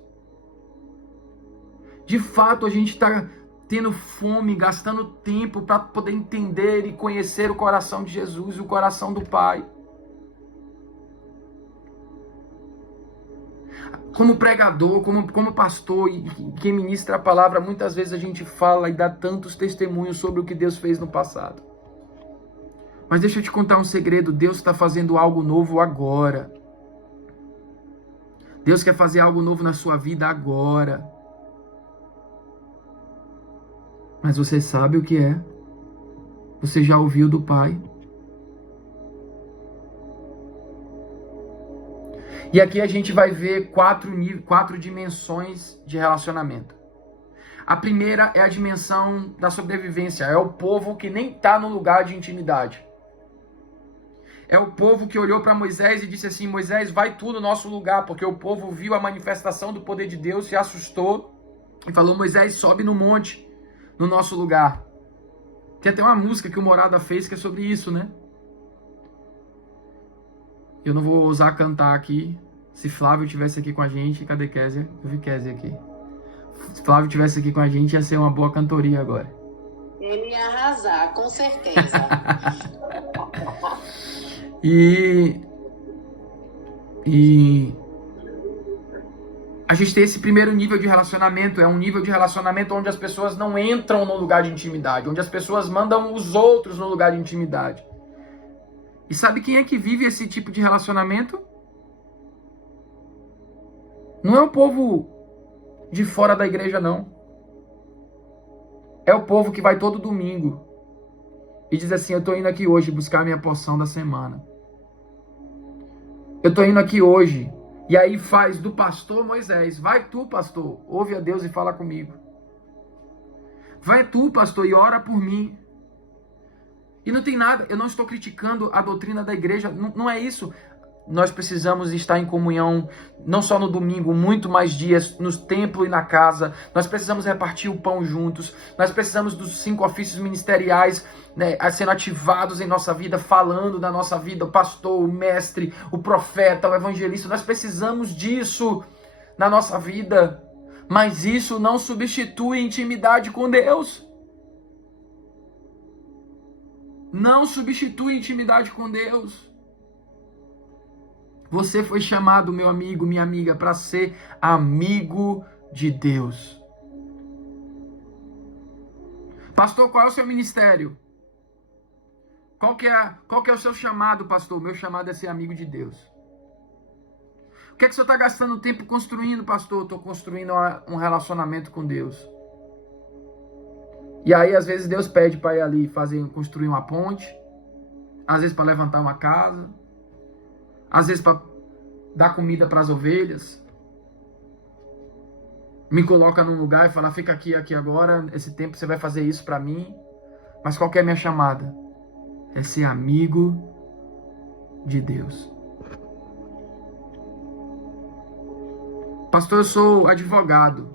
De fato a gente está tendo fome, gastando tempo para poder entender e conhecer o coração de Jesus, o coração do Pai. Como pregador, como pastor e quem ministra a palavra, muitas vezes a gente fala e dá tantos testemunhos sobre o que Deus fez no passado. Mas deixa eu te contar um segredo, Deus está fazendo algo novo agora. Deus quer fazer algo novo na sua vida agora. Mas você sabe o que é? Você já ouviu do Pai? E aqui a gente vai ver quatro dimensões de relacionamento. A primeira é a dimensão da sobrevivência. É o povo que nem está no lugar de intimidade. É o povo que olhou para Moisés e disse assim: Moisés, vai tu no nosso lugar, porque o povo viu a manifestação do poder de Deus, se assustou e falou: Moisés, sobe no monte, no nosso lugar. Tem até uma música que o Morada fez que é sobre isso, né? Eu não vou ousar cantar aqui. Se Flávio tivesse aqui com a gente, cadê Kézia? Eu vi Kézia aqui. Se Flávio tivesse aqui com a gente, ia ser uma boa cantoria agora. Ele ia arrasar, com certeza. E a gente tem esse primeiro nível de relacionamento. É um nível de relacionamento onde as pessoas não entram no lugar de intimidade, onde as pessoas mandam os outros no lugar de intimidade. E sabe quem é que vive esse tipo de relacionamento? Não é o povo de fora da igreja, não. É o povo que vai todo domingo e diz assim: eu estou indo aqui hoje buscar a minha porção da semana. Eu estou indo aqui hoje. E aí faz do pastor Moisés: vai tu, pastor, ouve a Deus e fala comigo. Vai tu, pastor, e ora por mim. E não tem nada, eu não estou criticando a doutrina da igreja, não é isso. Nós precisamos estar em comunhão, não só no domingo, muito mais dias, no templo e na casa. Nós precisamos repartir o pão juntos. Nós precisamos dos 5 ofícios ministeriais, né, sendo ativados em nossa vida, falando da nossa vida. O pastor, o mestre, o profeta, o evangelista. Nós precisamos disso na nossa vida. Mas isso não substitui intimidade com Deus. Não substitui intimidade com Deus. Você foi chamado, meu amigo, minha amiga, para ser amigo de Deus. Pastor, qual é o seu ministério? Qual que é o seu chamado, pastor? Meu chamado é ser amigo de Deus. O que é que o senhor está gastando tempo construindo, pastor? Estou construindo um relacionamento com Deus. E aí, às vezes, Deus pede para ir ali construir uma ponte. Às vezes, para levantar uma casa. Às vezes, para dar comida para as ovelhas. Me coloca num lugar e fala: fica aqui agora. Esse tempo você vai fazer isso para mim. Mas qual que é a minha chamada? É ser amigo de Deus. Pastor, eu sou advogado.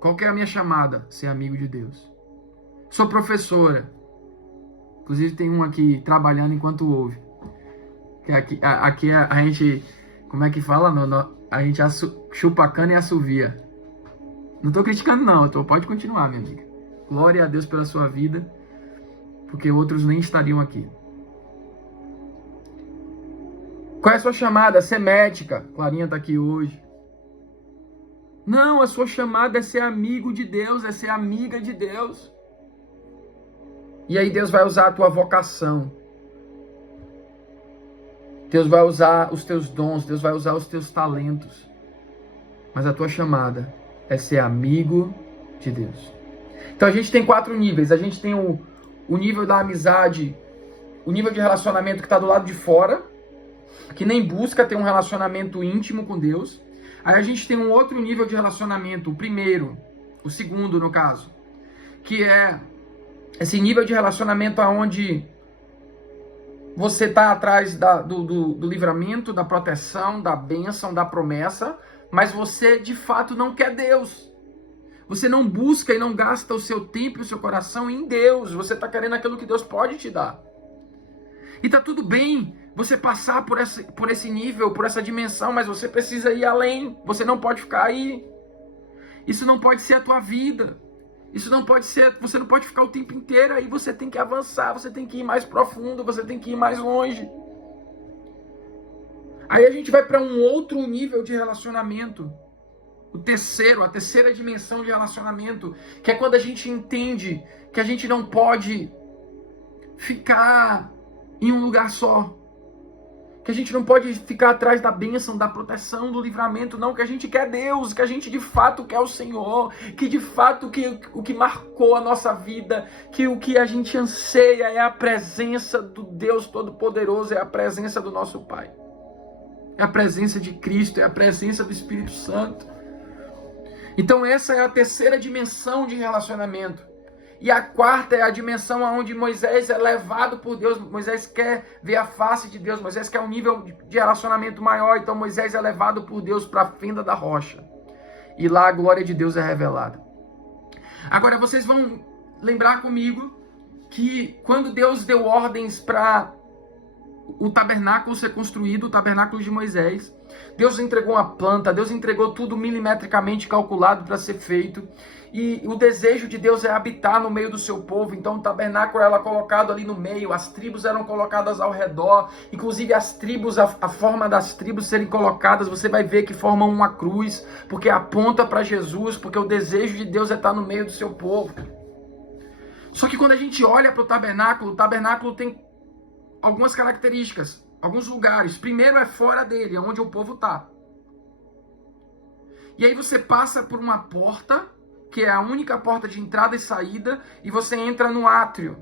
Qual que é a minha chamada? Ser amigo de Deus. Sou professora. Inclusive tem um aqui trabalhando enquanto ouve. Que aqui a gente, como é que fala? A gente chupa a cana e assovia. Não estou criticando não, pode continuar, minha amiga. Glória a Deus pela sua vida, porque outros nem estariam aqui. Qual é a sua chamada? Ser médica. Clarinha está aqui hoje. Não, a sua chamada é ser amigo de Deus, é ser amiga de Deus. E aí Deus vai usar a tua vocação. Deus vai usar os teus dons, Deus vai usar os teus talentos. Mas a tua chamada é ser amigo de Deus. Então a gente tem 4 níveis. A gente tem o nível da amizade, o nível de relacionamento que está do lado de fora, que nem busca ter um relacionamento íntimo com Deus. Aí a gente tem um outro nível de relacionamento, o segundo no caso, que é esse nível de relacionamento onde você está atrás do livramento, da proteção, da bênção, da promessa, mas você de fato não quer Deus. Você não busca e não gasta o seu tempo e o seu coração em Deus. Você está querendo aquilo que Deus pode te dar. E está tudo bem você passar por esse nível, por essa dimensão, mas você precisa ir além. Você não pode ficar aí. Isso não pode ser a tua vida. Isso não pode ser, você não pode ficar o tempo inteiro aí, você tem que avançar, você tem que ir mais profundo, você tem que ir mais longe. Aí a gente vai para um outro nível de relacionamento. A terceira dimensão de relacionamento, que é quando a gente entende que a gente não pode ficar em um lugar só. Que a gente não pode ficar atrás da bênção, da proteção, do livramento, não, que a gente quer Deus, que a gente de fato quer o Senhor, que de fato o que marcou a nossa vida, que o que a gente anseia é a presença do Deus Todo-Poderoso, é a presença do nosso Pai. é a presença de Cristo, é a presença do Espírito Santo. Então essa é a terceira dimensão de relacionamento. E a quarta é a dimensão onde Moisés é levado por Deus. Moisés quer ver a face de Deus. Moisés quer um nível de relacionamento maior. Então Moisés é levado por Deus para a fenda da rocha. E lá a glória de Deus é revelada. Agora vocês vão lembrar comigo que quando Deus deu ordens para o tabernáculo ser construído, o tabernáculo de Moisés, Deus entregou uma planta, Deus entregou tudo milimetricamente calculado para ser feito. E o desejo de Deus é habitar no meio do seu povo. Então o tabernáculo era colocado ali no meio, as tribos eram colocadas ao redor, inclusive as tribos, a forma das tribos serem colocadas, você vai ver que formam uma cruz, porque aponta para Jesus, porque o desejo de Deus é estar no meio do seu povo. Só que quando a gente olha para o tabernáculo tem algumas características, alguns lugares. Primeiro é fora dele, é onde o povo está. E aí você passa por uma porta, que é a única porta de entrada e saída, e você entra no átrio,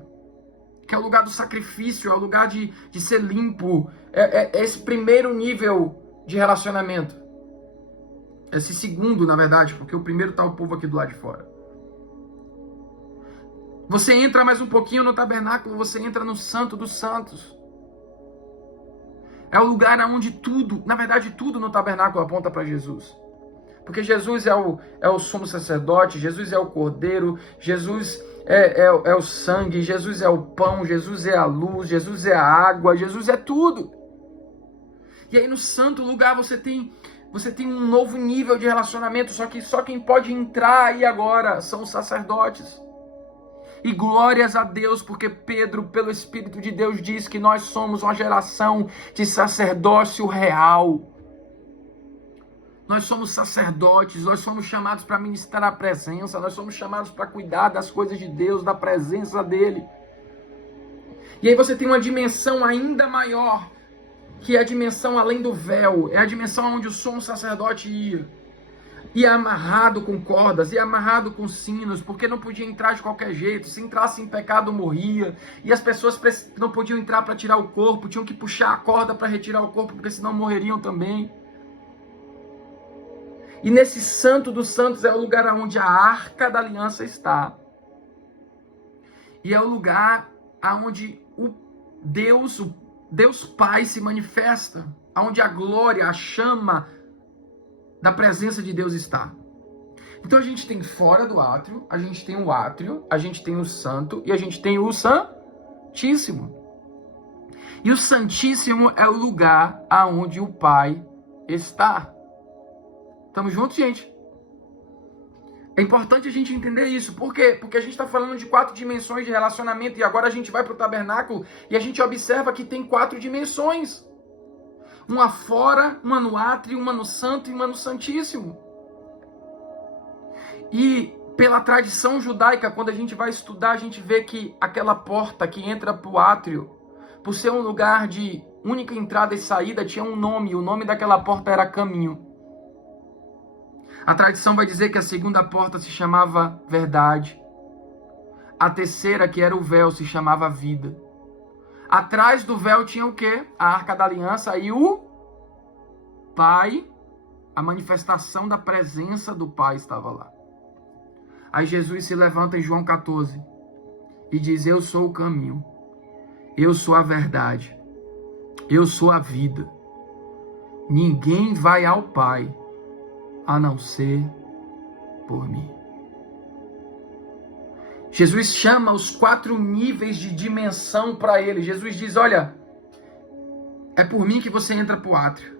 que é o lugar do sacrifício, é o lugar de ser limpo. É esse primeiro nível de relacionamento. Esse segundo, na verdade, porque o primeiro está o povo aqui do lado de fora. Você entra mais um pouquinho no tabernáculo, você entra no Santo dos Santos. É o lugar onde tudo, na verdade tudo no tabernáculo aponta para Jesus. Porque Jesus é o sumo sacerdote, Jesus é o cordeiro, Jesus é o sangue, Jesus é o pão, Jesus é a luz, Jesus é a água, Jesus é tudo. E aí no santo lugar você tem um novo nível de relacionamento, só que só quem pode entrar aí agora são os sacerdotes. E glórias a Deus, porque Pedro, pelo Espírito de Deus, diz que nós somos uma geração de sacerdócio real. Nós somos sacerdotes, nós somos chamados para ministrar a presença, nós somos chamados para cuidar das coisas de Deus, da presença dEle. E aí você tem uma dimensão ainda maior, que é a dimensão além do véu, é a dimensão onde o sumo sacerdote ia. E amarrado com cordas, e amarrado com sinos, porque não podia entrar de qualquer jeito. Se entrasse em pecado, morria. E as pessoas não podiam entrar para tirar o corpo, tinham que puxar a corda para retirar o corpo, porque senão morreriam também. E nesse Santo dos Santos é o lugar onde a Arca da Aliança está. E é o lugar onde o Deus Pai se manifesta, onde a glória, a chama da presença de Deus está. Então a gente tem fora do átrio, a gente tem o átrio, a gente tem o santo e a gente tem o santíssimo. E o santíssimo é o lugar aonde o Pai está. Estamos juntos, gente? É importante a gente entender isso. Por quê? Porque a gente está falando de 4 dimensões de relacionamento e agora a gente vai para o tabernáculo e a gente observa que tem 4 dimensões. Uma fora, uma no átrio, uma no santo e uma no santíssimo. E pela tradição judaica, quando a gente vai estudar, a gente vê que aquela porta que entra para o átrio, por ser um lugar de única entrada e saída, tinha um nome. O nome daquela porta era Caminho. A tradição vai dizer que a segunda porta se chamava Verdade. A terceira, que era o véu, se chamava Vida. Atrás do véu tinha o quê? A Arca da Aliança e o Pai. A manifestação da presença do Pai estava lá. Aí Jesus se levanta em João 14 e diz: eu sou o caminho, eu sou a verdade, eu sou a vida. Ninguém vai ao Pai a não ser por mim. Jesus chama os 4 níveis de dimensão para ele. Jesus diz: olha, é por mim que você entra para o átrio.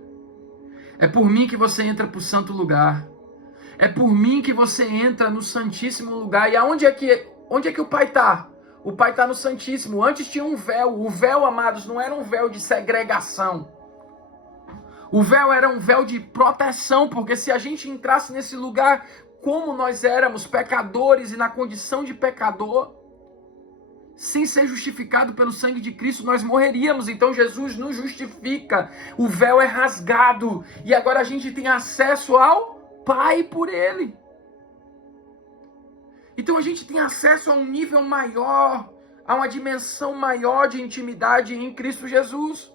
É por mim que você entra para o santo lugar. É por mim que você entra no santíssimo lugar. E onde é que o Pai está? O Pai está no santíssimo. Antes tinha um véu. O véu, amados, não era um véu de segregação. O véu era um véu de proteção, porque se a gente entrasse nesse lugar, como nós éramos pecadores e na condição de pecador, sem ser justificado pelo sangue de Cristo, nós morreríamos. Então Jesus nos justifica. O véu é rasgado. E agora a gente tem acesso ao Pai por Ele. Então a gente tem acesso a um nível maior, a uma dimensão maior de intimidade em Cristo Jesus.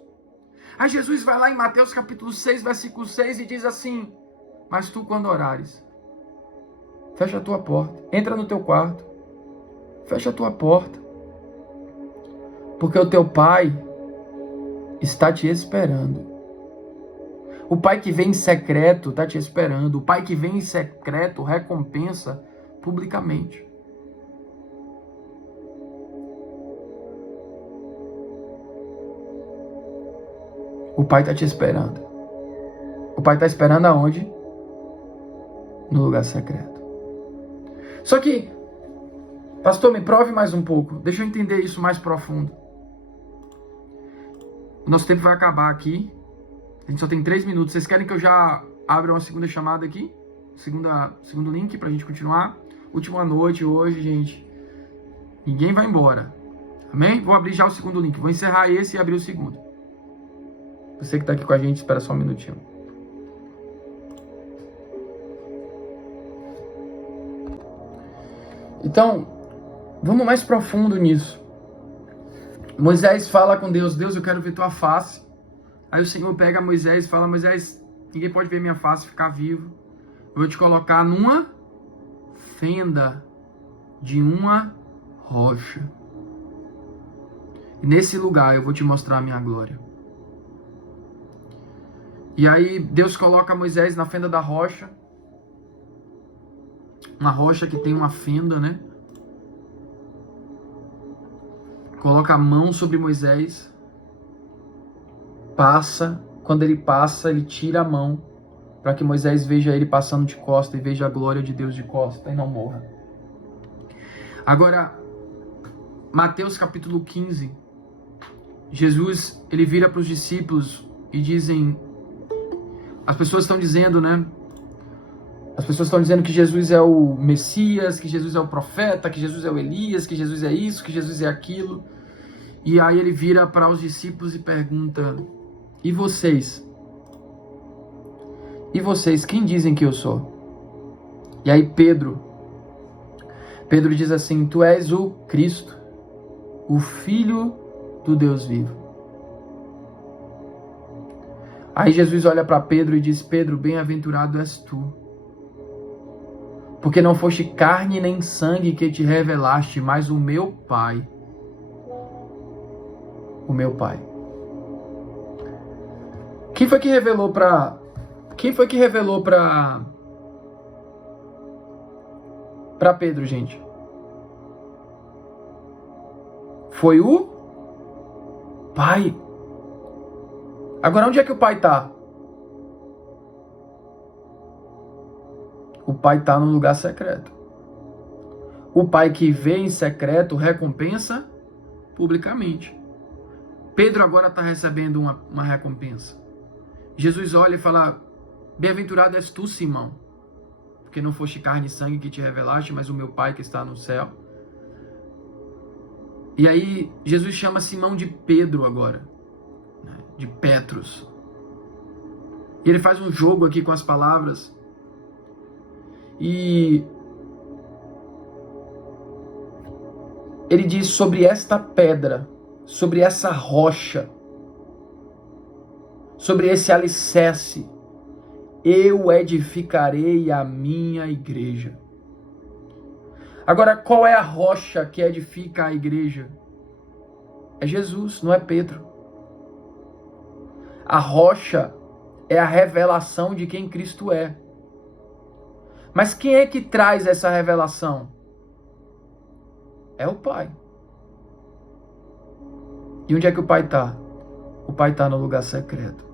Aí Jesus vai lá em Mateus capítulo 6, versículo 6 e diz assim: mas tu quando orares, fecha a tua porta, entra no teu quarto, fecha a tua porta, porque o teu pai está te esperando. O pai que vem em secreto está te esperando. O pai que vem em secreto recompensa publicamente. O pai está te esperando. O pai está esperando aonde? No lugar secreto. Só que, pastor, me prove mais um pouco. Deixa eu entender isso mais profundo. O nosso tempo vai acabar aqui. A gente só tem 3 minutos. Vocês querem que eu já abra uma segunda chamada aqui? Segundo link pra gente continuar? Última noite hoje, gente. Ninguém vai embora. Amém? Vou abrir já o segundo link. Vou encerrar esse e abrir o segundo. Você que tá aqui com a gente, espera só um minutinho. Então, vamos mais profundo nisso. Moisés fala com Deus: Deus, eu quero ver tua face. Aí o Senhor pega Moisés e fala: Moisés, ninguém pode ver minha face e ficar vivo. Eu vou te colocar numa fenda de uma rocha. E nesse lugar eu vou te mostrar a minha glória. E aí Deus coloca Moisés na fenda da rocha. Uma rocha que tem uma fenda, né? Coloca a mão sobre Moisés. Passa. Quando ele passa, ele tira a mão, para que Moisés veja ele passando de costa e veja a glória de Deus de costa e não morra. Agora, Mateus capítulo 15. Jesus, ele vira para os discípulos e dizem... As pessoas estão dizendo, né? As pessoas estão dizendo que Jesus é o Messias, que Jesus é o profeta, que Jesus é o Elias, que Jesus é isso, que Jesus é aquilo. E aí ele vira para os discípulos e pergunta: e vocês? E vocês, quem dizem que eu sou? E aí Pedro diz assim: tu és o Cristo, o Filho do Deus vivo. Aí Jesus olha para Pedro e diz: Pedro, bem-aventurado és tu, porque não foste carne nem sangue que te revelaste, mas o meu Pai. O meu Pai. Quem foi que revelou para Pedro, gente? Foi o Pai. Agora, onde é que o Pai está? O Pai está no lugar secreto. O Pai que vê em secreto recompensa publicamente. Pedro agora está recebendo uma recompensa. Jesus olha e fala: bem-aventurado és tu, Simão, porque não foste carne e sangue que te revelaste, mas o meu Pai que está no céu. E aí Jesus chama Simão de Pedro agora, né? De Petros. E ele faz um jogo aqui com as palavras. E ele diz: sobre esta pedra, sobre essa rocha, sobre esse alicerce, eu edificarei a minha igreja. Agora, qual é a rocha que edifica a igreja? É Jesus, não é Pedro. A rocha é a revelação de quem Cristo é. Mas quem é que traz essa revelação? É o Pai. E onde é que o Pai está? O Pai está no lugar secreto.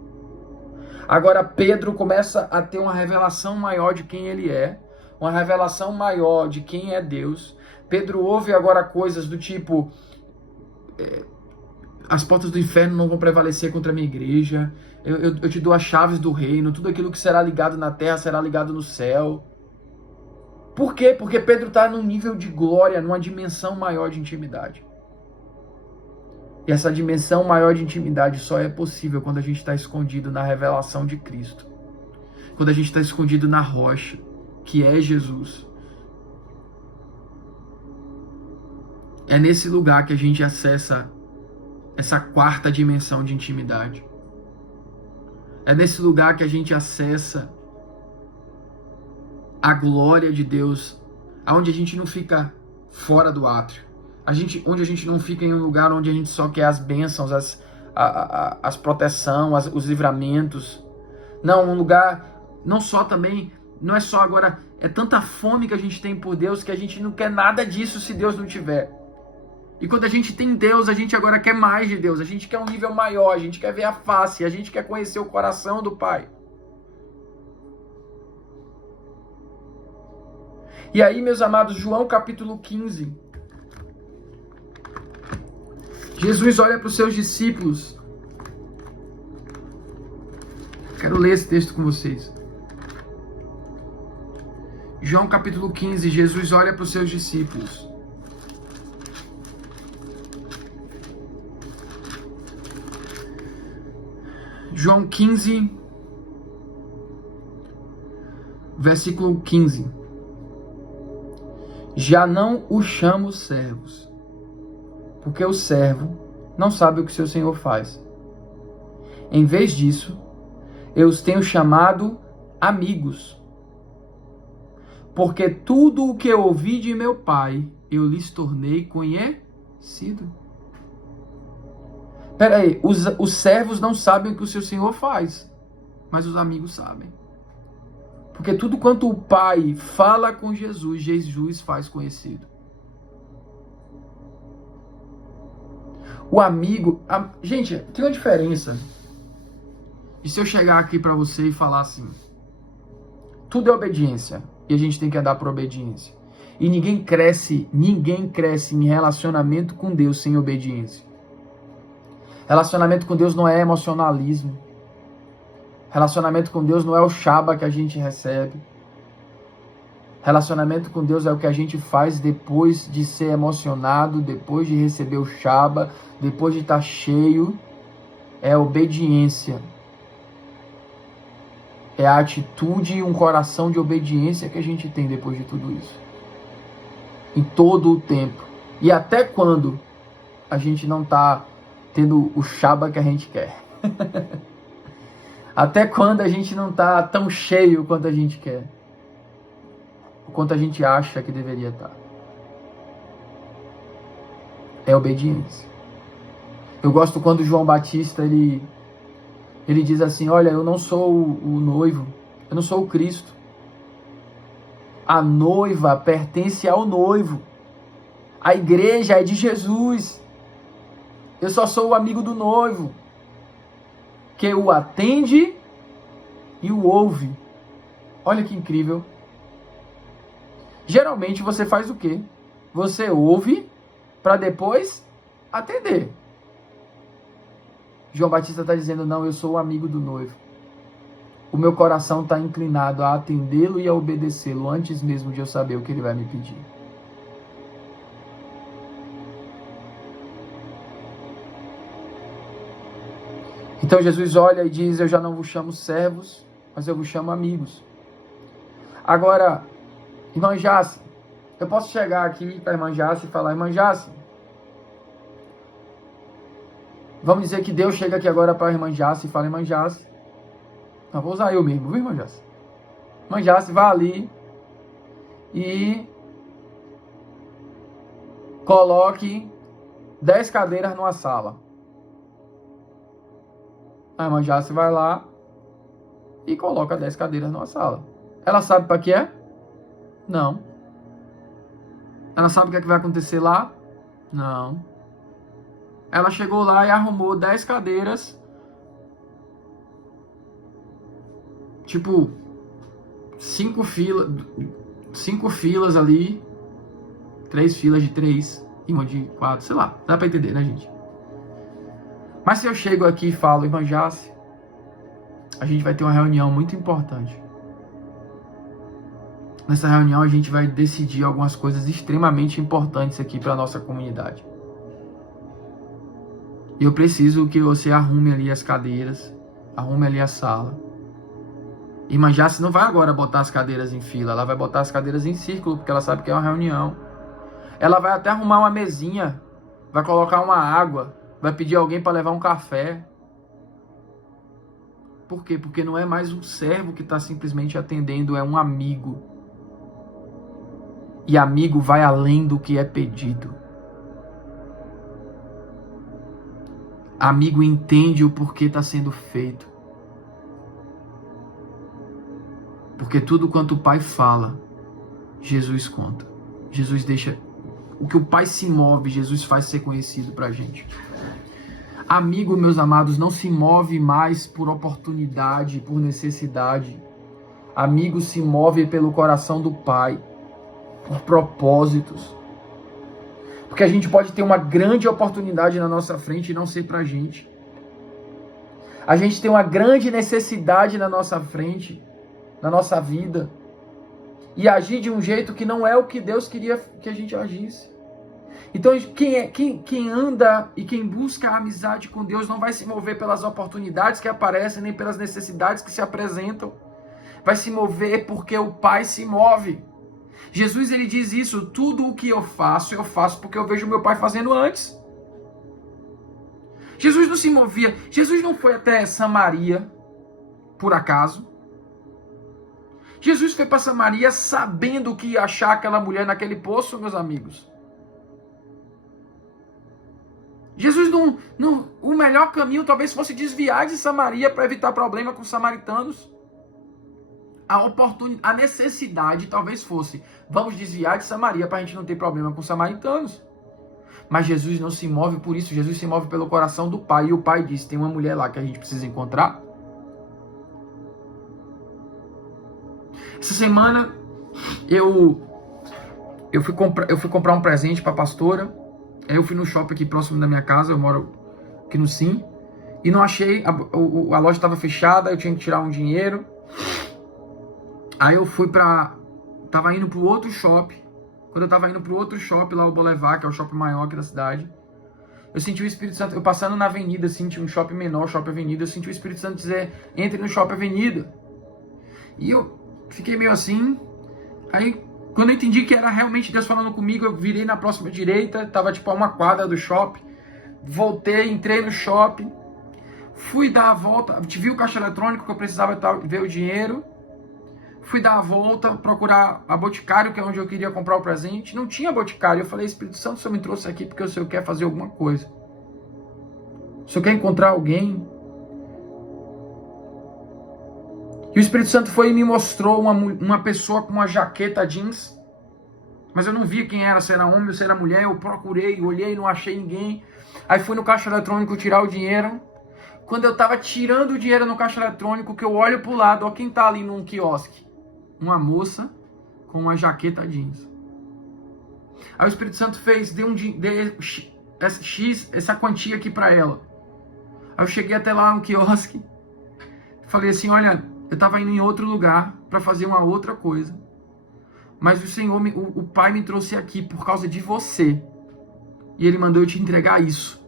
Agora Pedro começa a ter uma revelação maior de quem ele é, uma revelação maior de quem é Deus. Pedro ouve agora coisas do tipo: as portas do inferno não vão prevalecer contra a minha igreja, eu te dou as chaves do reino, tudo aquilo que será ligado na terra será ligado no céu. Por quê? Porque Pedro está num nível de glória, numa dimensão maior de intimidade. E essa dimensão maior de intimidade só é possível quando a gente está escondido na revelação de Cristo. Quando a gente está escondido na rocha, que é Jesus. É nesse lugar que a gente acessa essa quarta dimensão de intimidade. É nesse lugar que a gente acessa a glória de Deus, onde a gente não fica fora do átrio, onde a gente não fica em um lugar onde a gente só quer as bênçãos, as proteção, os livramentos. Não, um lugar, não só também, não é só agora, é tanta fome que a gente tem por Deus que a gente não quer nada disso se Deus não tiver. E quando a gente tem Deus, a gente agora quer mais de Deus, a gente quer um nível maior, a gente quer ver a face, a gente quer conhecer o coração do Pai. E aí, meus amados, João capítulo 15. Jesus olha para os seus discípulos. Quero ler esse texto com vocês. João capítulo 15, Jesus olha para os seus discípulos. João 15, versículo 15. Já não os chamo servos, porque o servo não sabe o que seu senhor faz. Em vez disso, eu os tenho chamado amigos, porque tudo o que eu ouvi de meu Pai, eu lhes tornei conhecido. Peraí, os servos não sabem o que o seu senhor faz, mas os amigos sabem. Porque tudo quanto o Pai fala com Jesus, Jesus faz conhecido. O amigo... Gente, tem uma diferença. E se eu chegar aqui para você e falar assim, tudo é obediência, e a gente tem que andar por obediência. E ninguém cresce em relacionamento com Deus sem obediência. Relacionamento com Deus não é emocionalismo. Relacionamento com Deus não é o chaba que a gente recebe. Relacionamento com Deus é o que a gente faz depois de ser emocionado, depois de receber o chaba, depois de estar cheio. É obediência. É a atitude e um coração de obediência que a gente tem depois de tudo isso. Em todo o tempo. E até quando a gente não está tendo o chaba que a gente quer. Até quando a gente não está tão cheio quanto a gente quer. Quanto a gente acha que deveria estar. É obediência. Eu gosto quando João Batista, ele diz assim, olha, eu não sou o noivo, eu não sou o Cristo. A noiva pertence ao noivo. A igreja é de Jesus. Eu só sou o amigo do noivo, que o atende e o ouve. Olha que incrível. Geralmente você faz o quê? Você ouve para depois atender. João Batista está dizendo, não, eu sou o amigo do noivo. O meu coração está inclinado a atendê-lo e a obedecê-lo antes mesmo de eu saber o que ele vai me pedir. Então Jesus olha e diz, eu já não vos chamo servos, mas eu vos chamo amigos. Agora, irmã Jace, eu posso chegar aqui para a irmã Jace e falar, irmã Jace, vamos dizer que Deus chega aqui agora para a irmã Jace e fala, irmã Jace, não, vou usar eu mesmo, viu, irmã Jace? Irmã Jace, vá ali e coloque 10 cadeiras numa sala. A irmã Jace vai lá e coloca 10 cadeiras numa sala. Ela sabe para que é? Não. Ela sabe o que é que vai acontecer lá? Não. Ela chegou lá e arrumou 10 cadeiras. Tipo, 5 filas ali. 3 filas de 3. E uma de 4, sei lá. Dá para entender, né, gente? Mas se eu chego aqui e falo, irmã Jace, a gente vai ter uma reunião muito importante. Nessa reunião a gente vai decidir algumas coisas extremamente importantes aqui para a nossa comunidade. E eu preciso que você arrume ali as cadeiras, arrume ali a sala. Irmã Jace não vai agora botar as cadeiras em fila, ela vai botar as cadeiras em círculo, porque ela sabe que é uma reunião. Ela vai até arrumar uma mesinha, vai colocar uma água, vai pedir alguém para levar um café. Por quê? Porque não é mais um servo que está simplesmente atendendo, é um amigo. E amigo vai além do que é pedido. Amigo entende o porquê está sendo feito. Porque tudo quanto o Pai fala, Jesus conta. Jesus deixa... O que o Pai se move, Jesus faz ser conhecido para a gente. Amigo, meus amados, não se move mais por oportunidade, por necessidade. Amigo se move pelo coração do Pai, por propósitos. Porque a gente pode ter uma grande oportunidade na nossa frente e não ser pra gente. A gente tem uma grande necessidade na nossa frente, na nossa vida, e agir de um jeito que não é o que Deus queria que a gente agisse. Então, quem anda e quem busca a amizade com Deus não vai se mover pelas oportunidades que aparecem, nem pelas necessidades que se apresentam. Vai se mover porque o Pai se move. Jesus, ele diz isso: tudo o que eu faço porque eu vejo meu Pai fazendo antes. Jesus não se movia, Jesus não foi até Samaria por acaso. Jesus foi para Samaria sabendo que ia achar aquela mulher naquele poço, meus amigos. Jesus o melhor caminho talvez fosse desviar de Samaria para evitar problema com os samaritanos. A necessidade talvez fosse: vamos desviar de Samaria para a gente não ter problema com os samaritanos. Mas Jesus não se move por isso. Jesus se move pelo coração do Pai. E o Pai diz: tem uma mulher lá que a gente precisa encontrar. Essa semana eu fui comprar um presente para a pastora. Aí eu fui no shopping aqui próximo da minha casa. Eu moro aqui no Sim. E não achei. A loja estava fechada. Eu tinha que tirar um dinheiro. Aí eu tava indo pro outro shopping. Quando eu tava indo pro outro shopping, lá o Boulevard, que é o shopping maior aqui da cidade, eu senti o Espírito Santo, eu passando na avenida, assim, tinha um shopping menor, shopping avenida, eu senti o Espírito Santo dizer: entre no shopping avenida. E eu fiquei meio assim. Aí, quando eu entendi que era realmente Deus falando comigo, eu virei na próxima direita, tava tipo a uma quadra do shopping. Voltei, entrei no shopping, fui dar a volta, vi o caixa eletrônico que eu precisava ver o dinheiro. Fui dar a volta, procurar a Boticário, que é onde eu queria comprar o presente. Não tinha Boticário. Eu falei: Espírito Santo, o Senhor me trouxe aqui porque o Senhor quer fazer alguma coisa. O Senhor quer encontrar alguém. E o Espírito Santo foi e me mostrou uma pessoa com uma jaqueta jeans. Mas eu não via quem era, se era homem ou se era mulher. Eu procurei, olhei, não achei ninguém. Aí fui no caixa eletrônico tirar o dinheiro. Quando eu tava tirando o dinheiro no caixa eletrônico, que eu olho pro lado, ó, quem tá ali num quiosque? Uma moça com uma jaqueta jeans. Aí o Espírito Santo deu essa quantia aqui pra ela. Aí eu cheguei até lá no quiosque, falei assim: olha, eu tava indo em outro lugar para fazer uma outra coisa, mas o Senhor, o Pai me trouxe aqui por causa de você, e Ele mandou eu te entregar isso.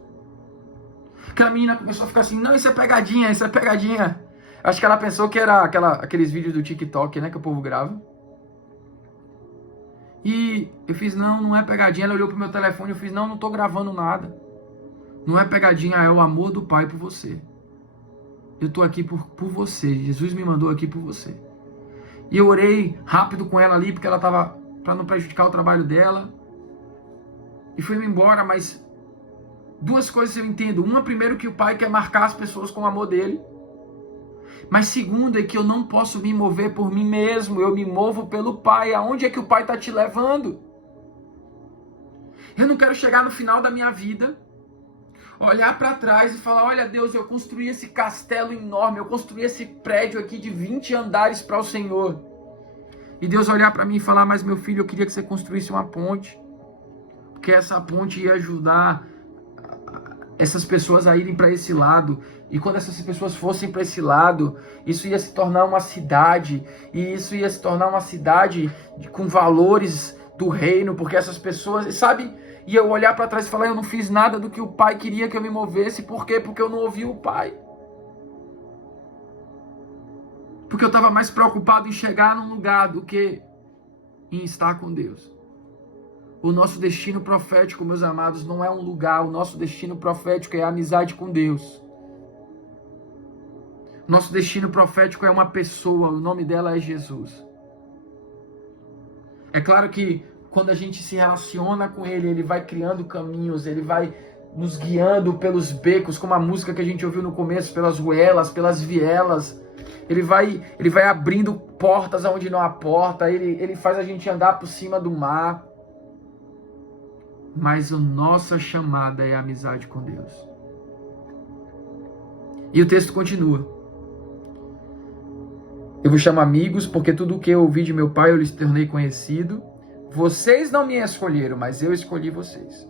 Aquela menina começou a ficar assim: não, isso é pegadinha, isso é pegadinha. Acho que ela pensou que era aqueles vídeos do TikTok, né, que o povo grava. E eu fiz: não é pegadinha. Ela olhou pro meu telefone, eu fiz: não tô gravando nada. Não é pegadinha, é o amor do Pai por você. Eu tô aqui por você. Jesus me mandou aqui por você. E eu orei rápido com ela ali, porque ela tava, pra não prejudicar o trabalho dela. E fui embora, mas duas coisas eu entendo. Uma, primeiro, que o Pai quer marcar as pessoas com o amor dele. Mas segundo, é que eu não posso me mover por mim mesmo. Eu me movo pelo Pai. Aonde é que o Pai está te levando? Eu não quero chegar no final da minha vida, olhar para trás e falar: olha, Deus, eu construí esse castelo enorme, eu construí esse prédio aqui de 20 andares para o Senhor. E Deus olhar para mim e falar: mas meu filho, eu queria que você construísse uma ponte, porque essa ponte ia ajudar essas pessoas a irem para esse lado. E quando essas pessoas fossem para esse lado, isso ia se tornar uma cidade. E isso ia se tornar uma cidade com valores do reino. Porque essas pessoas, sabe? E eu olhar para trás e falar: eu não fiz nada do que o Pai queria que eu me movesse. Por quê? Porque eu não ouvi o Pai. Porque eu estava mais preocupado em chegar num lugar do que em estar com Deus. O nosso destino profético, meus amados, não é um lugar. O nosso destino profético é a amizade com Deus. Nosso destino profético é uma pessoa, o nome dela é Jesus. É claro que quando a gente se relaciona com Ele, Ele vai criando caminhos, Ele vai nos guiando pelos becos, como a música que a gente ouviu no começo, pelas ruelas, pelas vielas. Ele vai abrindo portas onde não há porta, Ele faz a gente andar por cima do mar. Mas a nossa chamada é a amizade com Deus. E o texto continua. Eu vos chamo amigos, porque tudo o que eu ouvi de meu Pai eu lhes tornei conhecido. Vocês não me escolheram, mas eu escolhi vocês,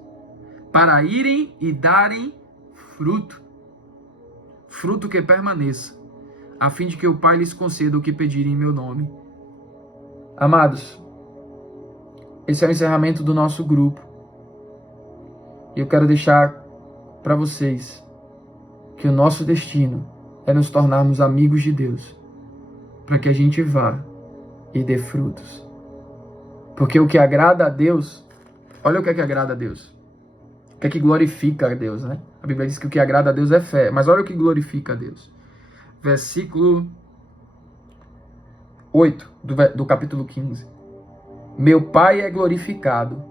para irem e darem fruto. Fruto que permaneça, a fim de que o Pai lhes conceda o que pedirem em meu nome. Amados, esse é o encerramento do nosso grupo. E eu quero deixar para vocês que o nosso destino é nos tornarmos amigos de Deus, para que a gente vá e dê frutos. Porque o que agrada a Deus, olha o que é que agrada a Deus. O que é que glorifica a Deus, né? A Bíblia diz que o que agrada a Deus é fé, mas olha o que glorifica a Deus. Versículo 8 do capítulo 15. Meu Pai é glorificado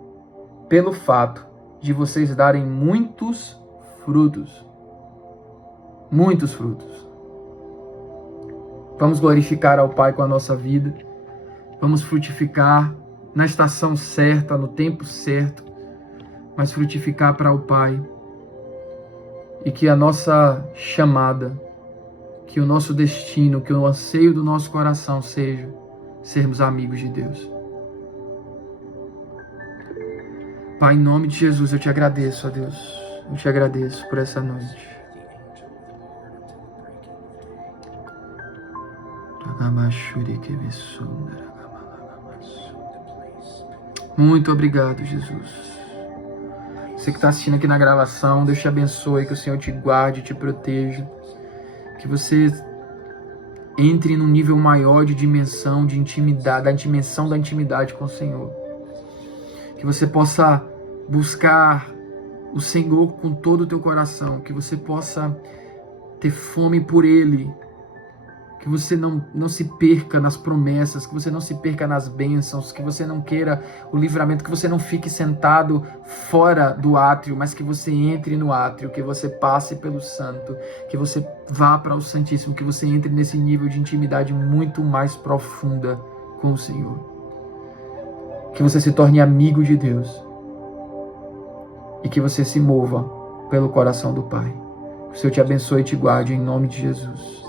pelo fato de vocês darem muitos frutos. Muitos frutos. Vamos glorificar ao Pai com a nossa vida. Vamos frutificar na estação certa, no tempo certo, mas frutificar para o Pai. E que a nossa chamada, que o nosso destino, que o anseio do nosso coração seja sermos amigos de Deus. Pai, em nome de Jesus, eu te agradeço, ó Deus. Eu te agradeço por essa noite. Muito obrigado, Jesus. Você que está assistindo aqui na gravação, Deus te abençoe, que o Senhor te guarde, te proteja. Que você entre num nível maior de dimensão, de intimidade, da dimensão da intimidade com o Senhor. Que você possa buscar o Senhor com todo o teu coração. Que você possa ter fome por Ele. Que você não se perca nas promessas, que você não se perca nas bênçãos, que você não queira o livramento, que você não fique sentado fora do átrio, mas que você entre no átrio, que você passe pelo santo, que você vá para o Santíssimo, que você entre nesse nível de intimidade muito mais profunda com o Senhor. Que você se torne amigo de Deus e que você se mova pelo coração do Pai. Que o Senhor te abençoe e te guarde em nome de Jesus.